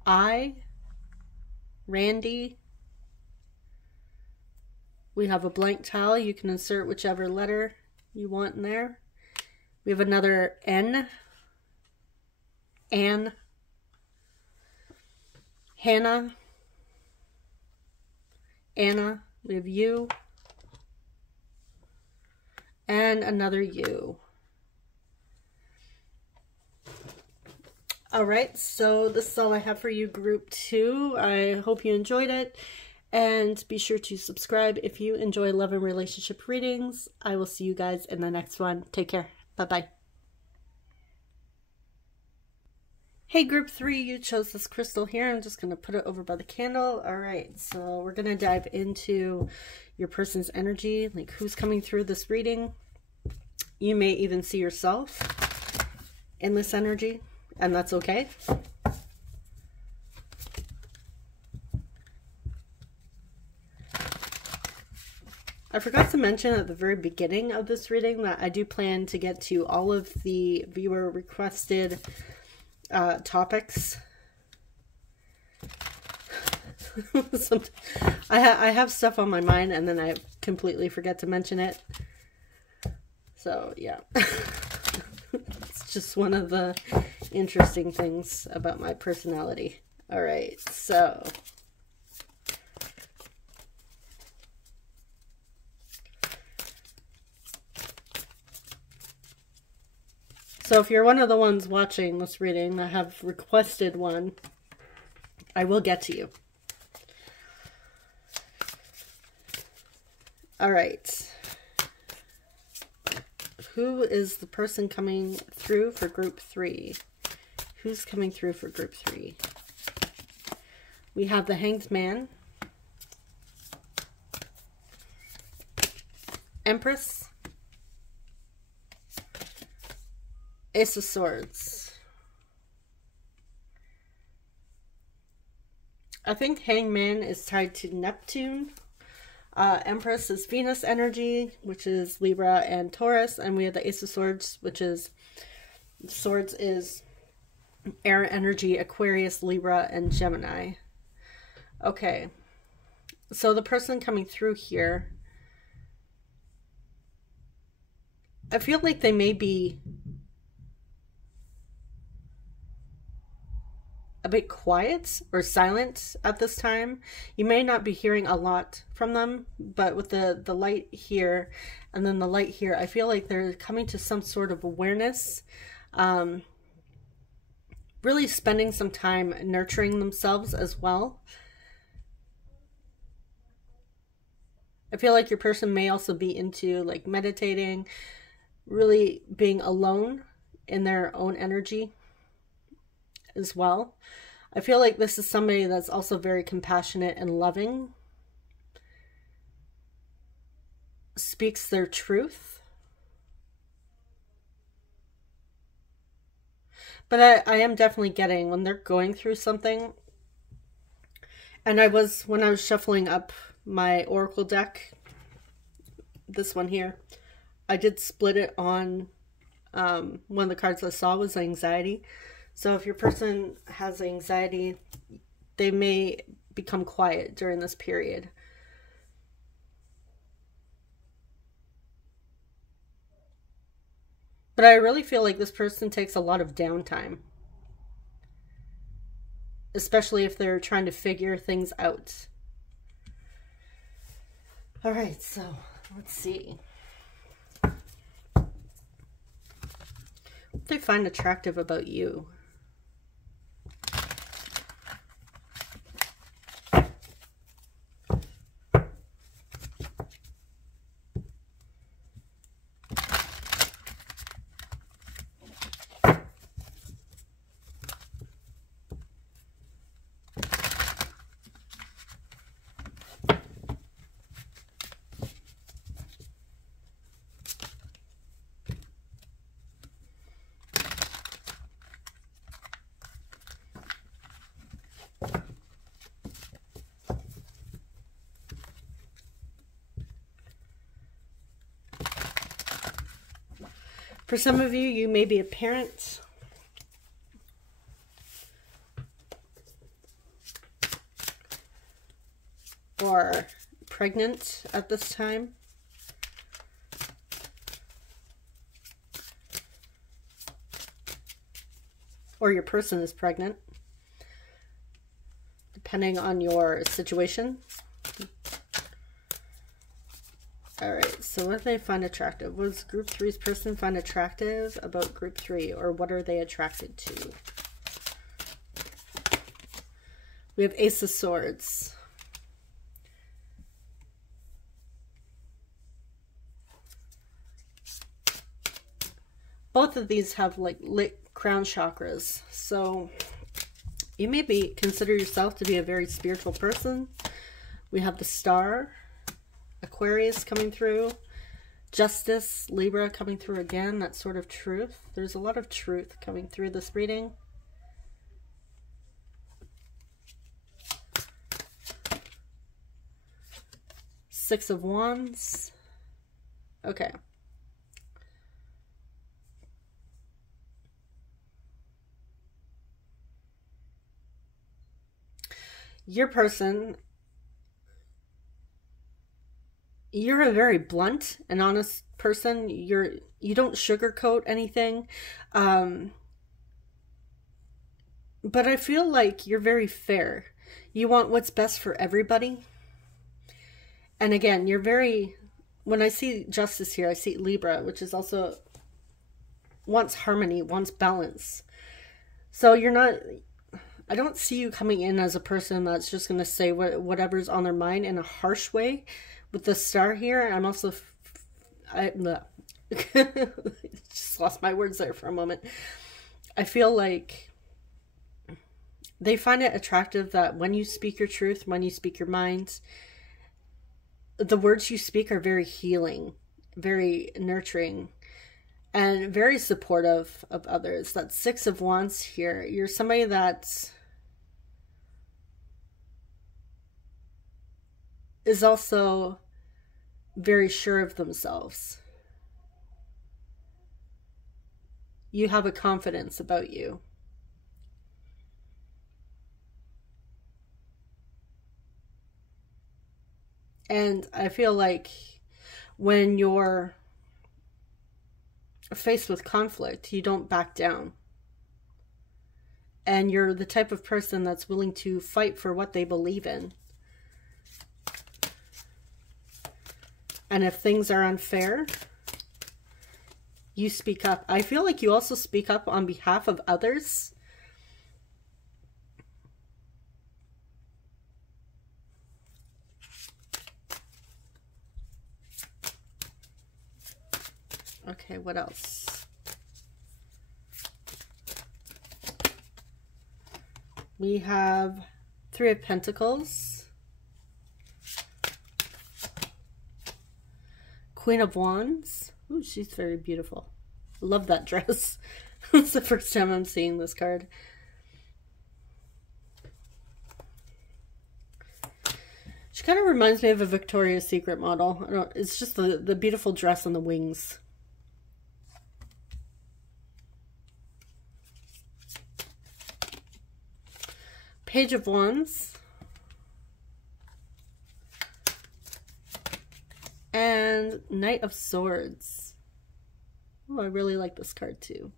I. Randy. We have a blank tile. You can insert whichever letter you want in there. We have another N. Anne. Hannah. Anna. We have you. And another U. All right, so this is all I have for you, Group 2. I hope you enjoyed it. And be sure to subscribe if you enjoy love and relationship readings. I will see you guys in the next one. Take care. Bye-bye. Hey, Group 3, you chose this crystal here. I'm just going to put it over by the candle. All right, so we're going to dive into your person's energy, like who's coming through this reading. You may even see yourself in this energy, and that's okay. I forgot to mention at the very beginning of this reading that I do plan to get to all of the viewer requested topics. I have stuff on my mind and then I completely forget to mention it. So yeah, it's just one of the interesting things about my personality. All right, so if you're one of the ones watching this reading that have requested one, I will get to you. All right. Who is the person coming through for Group 3? Who's coming through for Group 3? We have the Hanged Man, Empress, Ace of Swords. I think Hangman is tied to Neptune. Empress is Venus energy, which is Libra and Taurus. And we have the Ace of Swords, which is, Swords is air energy, Aquarius, Libra, and Gemini. Okay. So the person coming through here, I feel like they may be a bit quiet or silent at this time. You may not be hearing a lot from them, but with the light here and then the light here, I feel like they're coming to some sort of awareness, really spending some time nurturing themselves as well. I feel like your person may also be into like meditating, really being alone in their own energy as well. I feel like this is somebody that's also very compassionate and loving. Speaks their truth. But I am definitely getting when they're going through something. And when I was shuffling up my Oracle deck, this one here, I did split it on, one of the cards I saw was anxiety. So if your person has anxiety, they may become quiet during this period. But I really feel like this person takes a lot of downtime. Especially if they're trying to figure things out. All right, so let's see. What do they find attractive about you? For some of you, you may be a parent. Or pregnant at this time. Or your person is pregnant. Depending on your situation. Alright, so what do they find attractive? What does group 3's person find attractive about group 3? Or what are they attracted to? We have Ace of Swords. Both of these have like lit crown chakras. So you may consider yourself to be a very spiritual person. We have the Star. Aquarius coming through, Justice, Libra coming through again, that sort of truth. There's a lot of truth coming through this reading. Six of Wands. Okay. Your person, you're a very blunt and honest person. You don't sugarcoat anything. But I feel like you're very fair. You want what's best for everybody. And again, you're very, when I see Justice here, I see Libra, which is also wants harmony, wants balance. So you're not, I don't see you coming in as a person that's just going to say whatever's on their mind in a harsh way. With the Star here, I'm also, just lost my words there for a moment. I feel like they find it attractive that when you speak your truth, when you speak your mind, the words you speak are very healing, very nurturing, and very supportive of others. That Six of Wands here, you're somebody that's is also very sure of themselves. You have a confidence about you. And I feel like when you're faced with conflict, you don't back down. And you're the type of person that's willing to fight for what they believe in. And if things are unfair, you speak up. I feel like you also speak up on behalf of others. Okay, what else? We have Three of Pentacles, Queen of Wands. Ooh, she's very beautiful. Love that dress. It's the first time I'm seeing this card. She kind of reminds me of a Victoria's Secret model. I don't, it's just the beautiful dress and the wings. Page of Wands. And Knight of Swords. Oh, I really like this card too.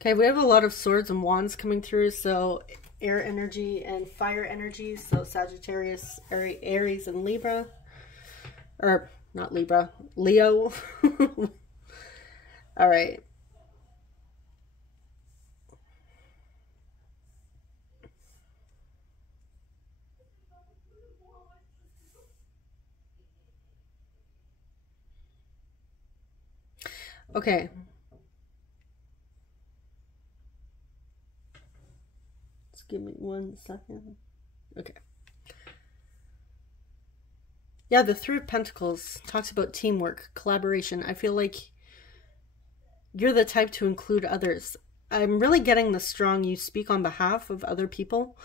Okay, we have a lot of swords and wands coming through, so air energy and fire energy, so Sagittarius, Aries, and Libra. Or, not Libra, Leo. All right. Okay. Just give me 1 second. Okay. Yeah, the Three of Pentacles talks about teamwork, collaboration. I feel like you're the type to include others. I'm really getting the strong, you speak on behalf of other people.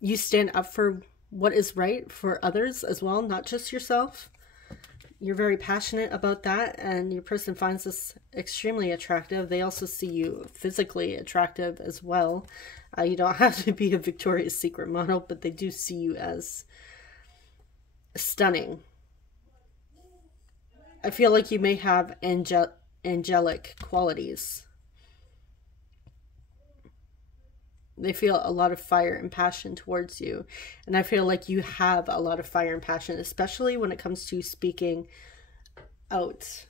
You stand up for what is right for others as well, not just yourself. You're very passionate about that, and your person finds this extremely attractive. They also see you physically attractive as well. You don't have to be a Victoria's Secret model, but they do see you as stunning. I feel like you may have angelic qualities. They feel a lot of fire and passion towards you. And I feel like you have a lot of fire and passion, especially when it comes to speaking out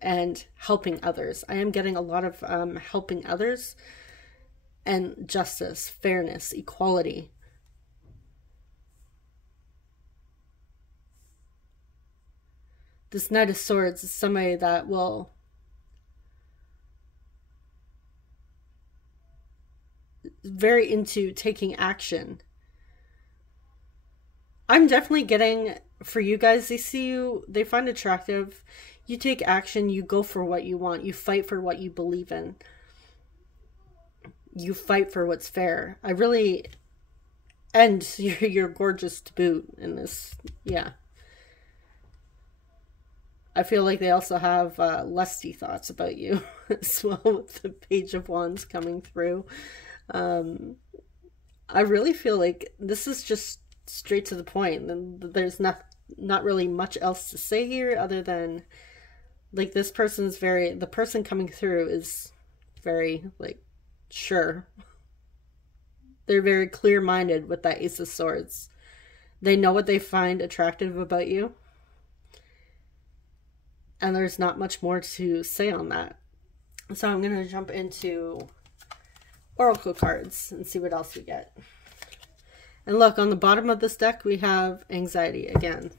and helping others. I am getting a lot of helping others and justice, fairness, equality. This Knight of Swords is somebody that will very into taking action. I'm definitely getting, for you guys, they see you, they find attractive. You take action, you go for what you want, you fight for what you believe in. You fight for what's fair. I really, and you're gorgeous to boot in this, yeah. I feel like they also have lusty thoughts about you as well, with the Page of Wands coming through. I really feel like this is just straight to the point, and there's not really much else to say here other than, like, this person's very, the person coming through is very, like, sure. They're very clear-minded with that Ace of Swords. They know what they find attractive about you, and there's not much more to say on that. So I'm going to jump into Oracle cards and see what else we get. And look, on the bottom of this deck, we have anxiety again.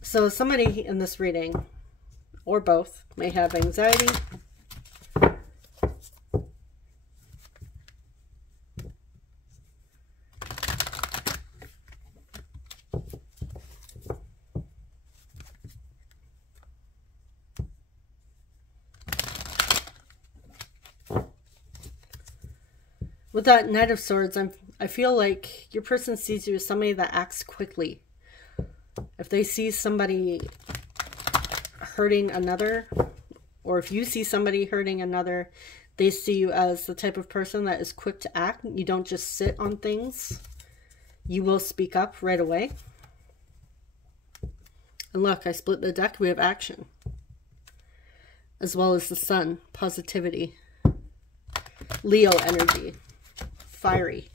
So somebody in this reading, or both, may have anxiety. With that Knight of Swords, I feel like your person sees you as somebody that acts quickly. If they see somebody hurting another, or if you see somebody hurting another, they see you as the type of person that is quick to act. You don't just sit on things. You will speak up right away. And look, I split the deck. We have action. As well as the Sun, positivity. Leo energy. Fiery.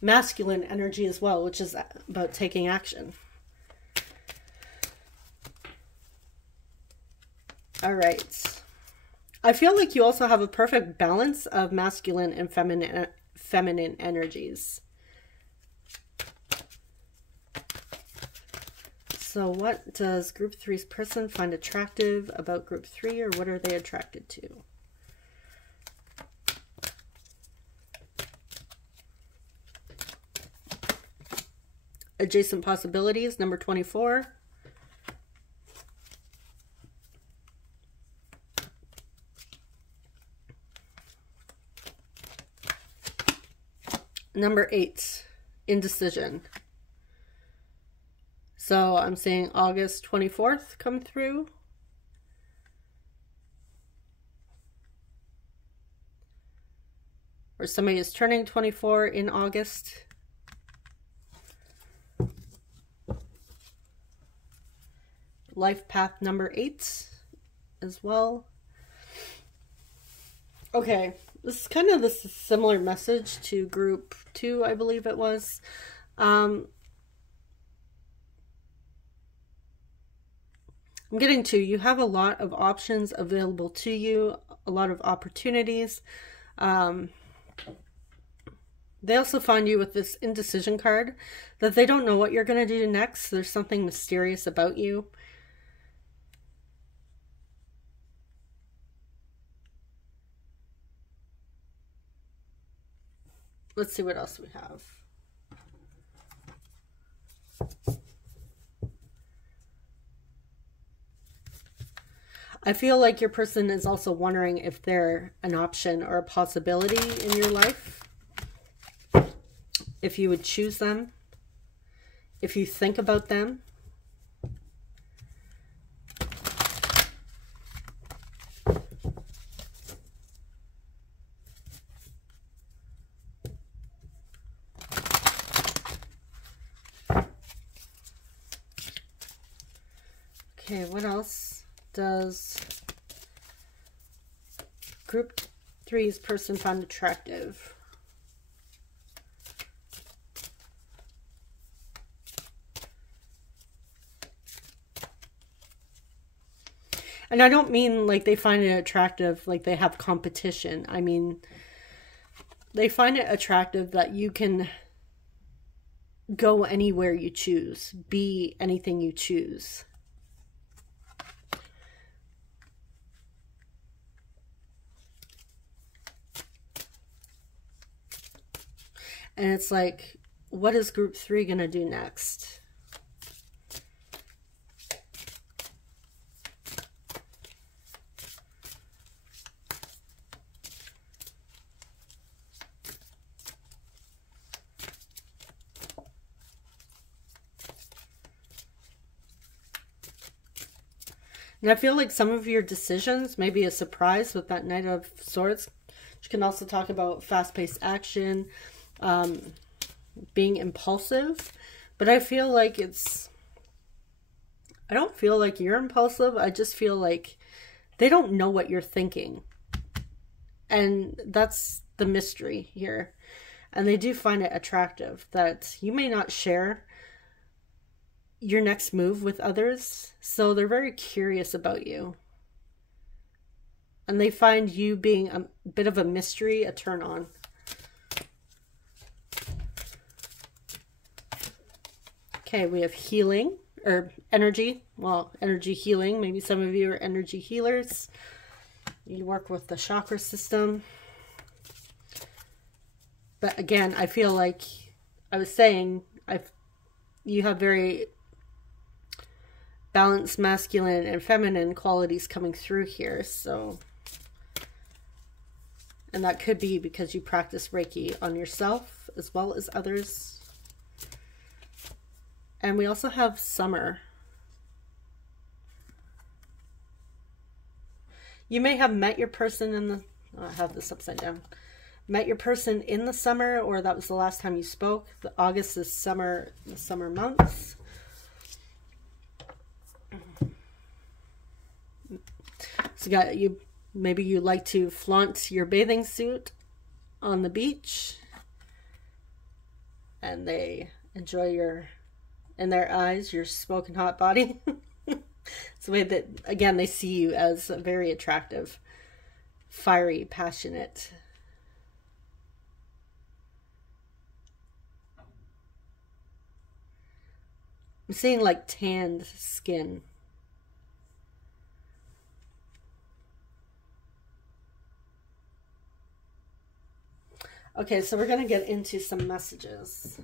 Masculine energy as well, which is about taking action. All right. I feel like you also have a perfect balance of masculine and feminine energies. So what does group 3's person find attractive about group 3, or what are they attracted to? Adjacent possibilities, number 24. Number 8, indecision. So I'm seeing August 24th come through. Or somebody is turning 24 in August. Life path number 8 as well. Okay, this is kind of this similar message to group 2, I believe it was. I'm getting to, you have a lot of options available to you, a lot of opportunities. They also find you with this indecision card, that they don't know what you're going to do next. There's something mysterious about you. Let's see what else we have. I feel like your person is also wondering if they're an option or a possibility in your life. If you would choose them. If you think about them. Okay, what else does group 3's person find attractive? And I don't mean like they find it attractive like they have competition. I mean, they find it attractive that you can go anywhere you choose, be anything you choose. And it's like, what is group 3 going to do next? And I feel like some of your decisions may be a surprise with that Knight of Swords. You can also talk about fast-paced action, being impulsive, but I feel like I don't feel like you're impulsive. I just feel like they don't know what you're thinking, and that's the mystery here. And they do find it attractive that you may not share your next move with others, so they're very curious about you, and they find you being a bit of a mystery, a turn on. Okay, we have healing, or energy. Well, energy healing. Maybe some of you are energy healers. You work with the chakra system. But again, I feel like I was saying, you have very balanced masculine and feminine qualities coming through here. So, and that could be because you practice Reiki on yourself as well as others. And we also have summer. You may have met your person in the... Oh, I have this upside down. Met your person in the summer, or that was the last time you spoke. August is summer, the summer months. So maybe you like to flaunt your bathing suit on the beach, and they enjoy in their eyes, your smoking hot body. It's the way that, again, they see you as very attractive, fiery, passionate. I'm seeing like tanned skin. Okay, so we're going to get into some messages.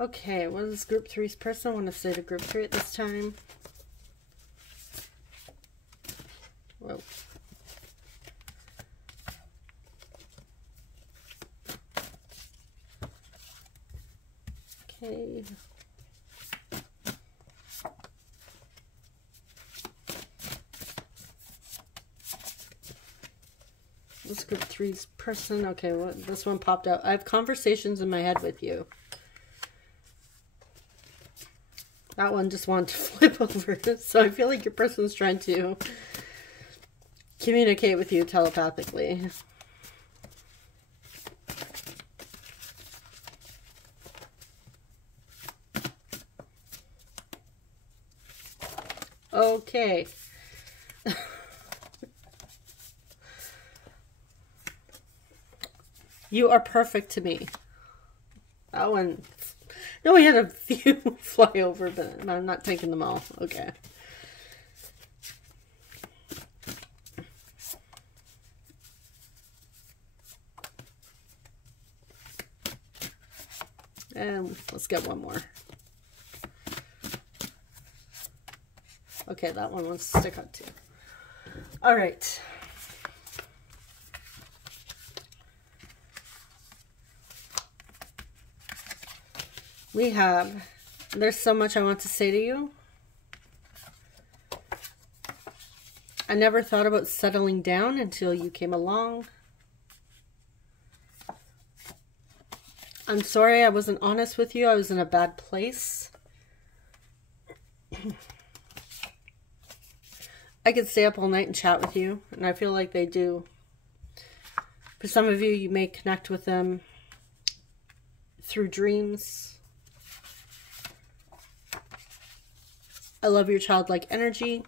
Okay, what does group 3's person want to say to group 3 at this time? Whoa. Okay. This group 3's person. Okay, what this one popped out. I have conversations in my head with you. That one just wanted to flip over. So I feel like your person's trying to communicate with you telepathically. Okay. You are perfect to me. That one. No, we had a few fly over, but I'm not taking them all. Okay. And let's get one more. Okay, that one wants to stick out too. All right. We have, there's so much I want to say to you. I never thought about settling down until you came along. I'm sorry I wasn't honest with you. I was in a bad place. I could stay up all night and chat with you, and I feel like they do. For some of you, you may connect with them through dreams. I love your childlike energy.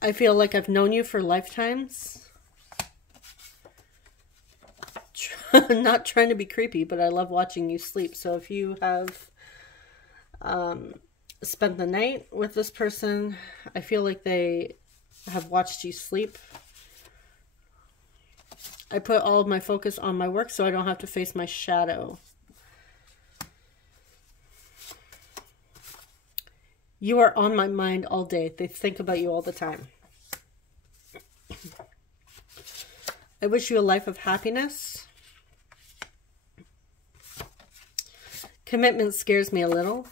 I feel like I've known you for lifetimes. Not trying to be creepy, but I love watching you sleep. So if you have spent the night with this person, I feel like they have watched you sleep. I put all of my focus on my work so I don't have to face my shadow. You are on my mind all day. They think about you all the time. I wish you a life of happiness. Commitment scares me a little.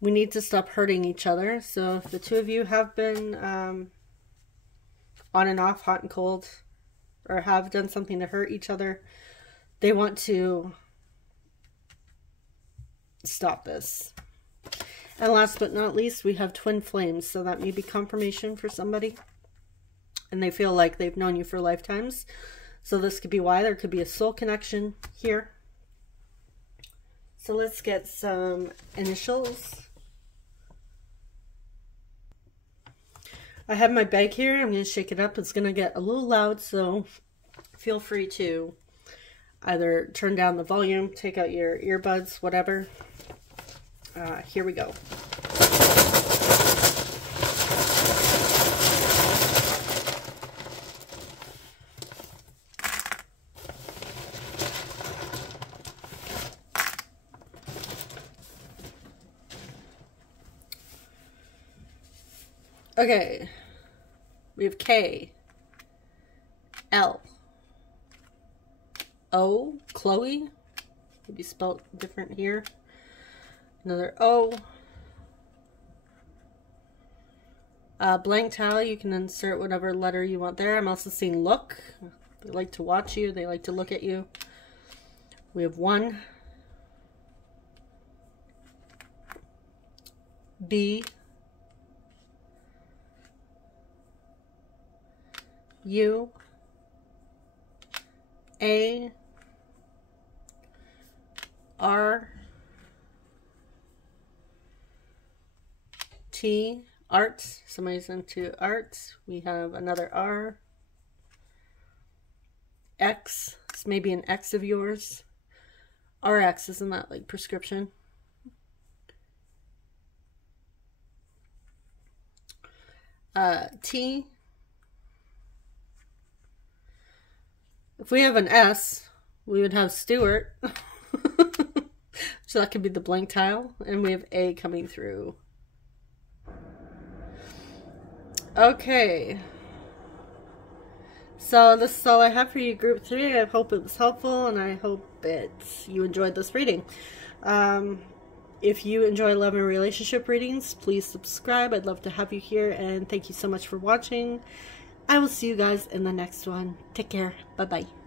We need to stop hurting each other. So if the two of you have been on and off, hot and cold, or have done something to hurt each other, they want to stop this. And last but not least, we have twin flames. So that may be confirmation for somebody. And they feel like they've known you for lifetimes. So this could be why. There could be a soul connection here. So let's get some initials. I have my bag here. I'm going to shake it up. It's going to get a little loud, so feel free to either turn down the volume, take out your earbuds, whatever. Here we go. Okay, We have K, L, O, Chloe. Maybe spelled different here. Another O. Blank tile, you can insert whatever letter you want there. I'm also seeing look. They like to watch you. They like to look at you. We have 1. B. U. A. R. T. Arts. Somebody's into arts. We have another R. X. It's maybe an X of yours. RX, isn't that like prescription? T. If we have an S, we would have Stuart. So that could be the blank tile. And we have A coming through. Okay. So this is all I have for you, Group 3. I hope it was helpful, and I hope you enjoyed this reading. If you enjoy love and relationship readings, please subscribe. I'd love to have you here, and thank you so much for watching. I will see you guys in the next one. Take care. Bye-bye.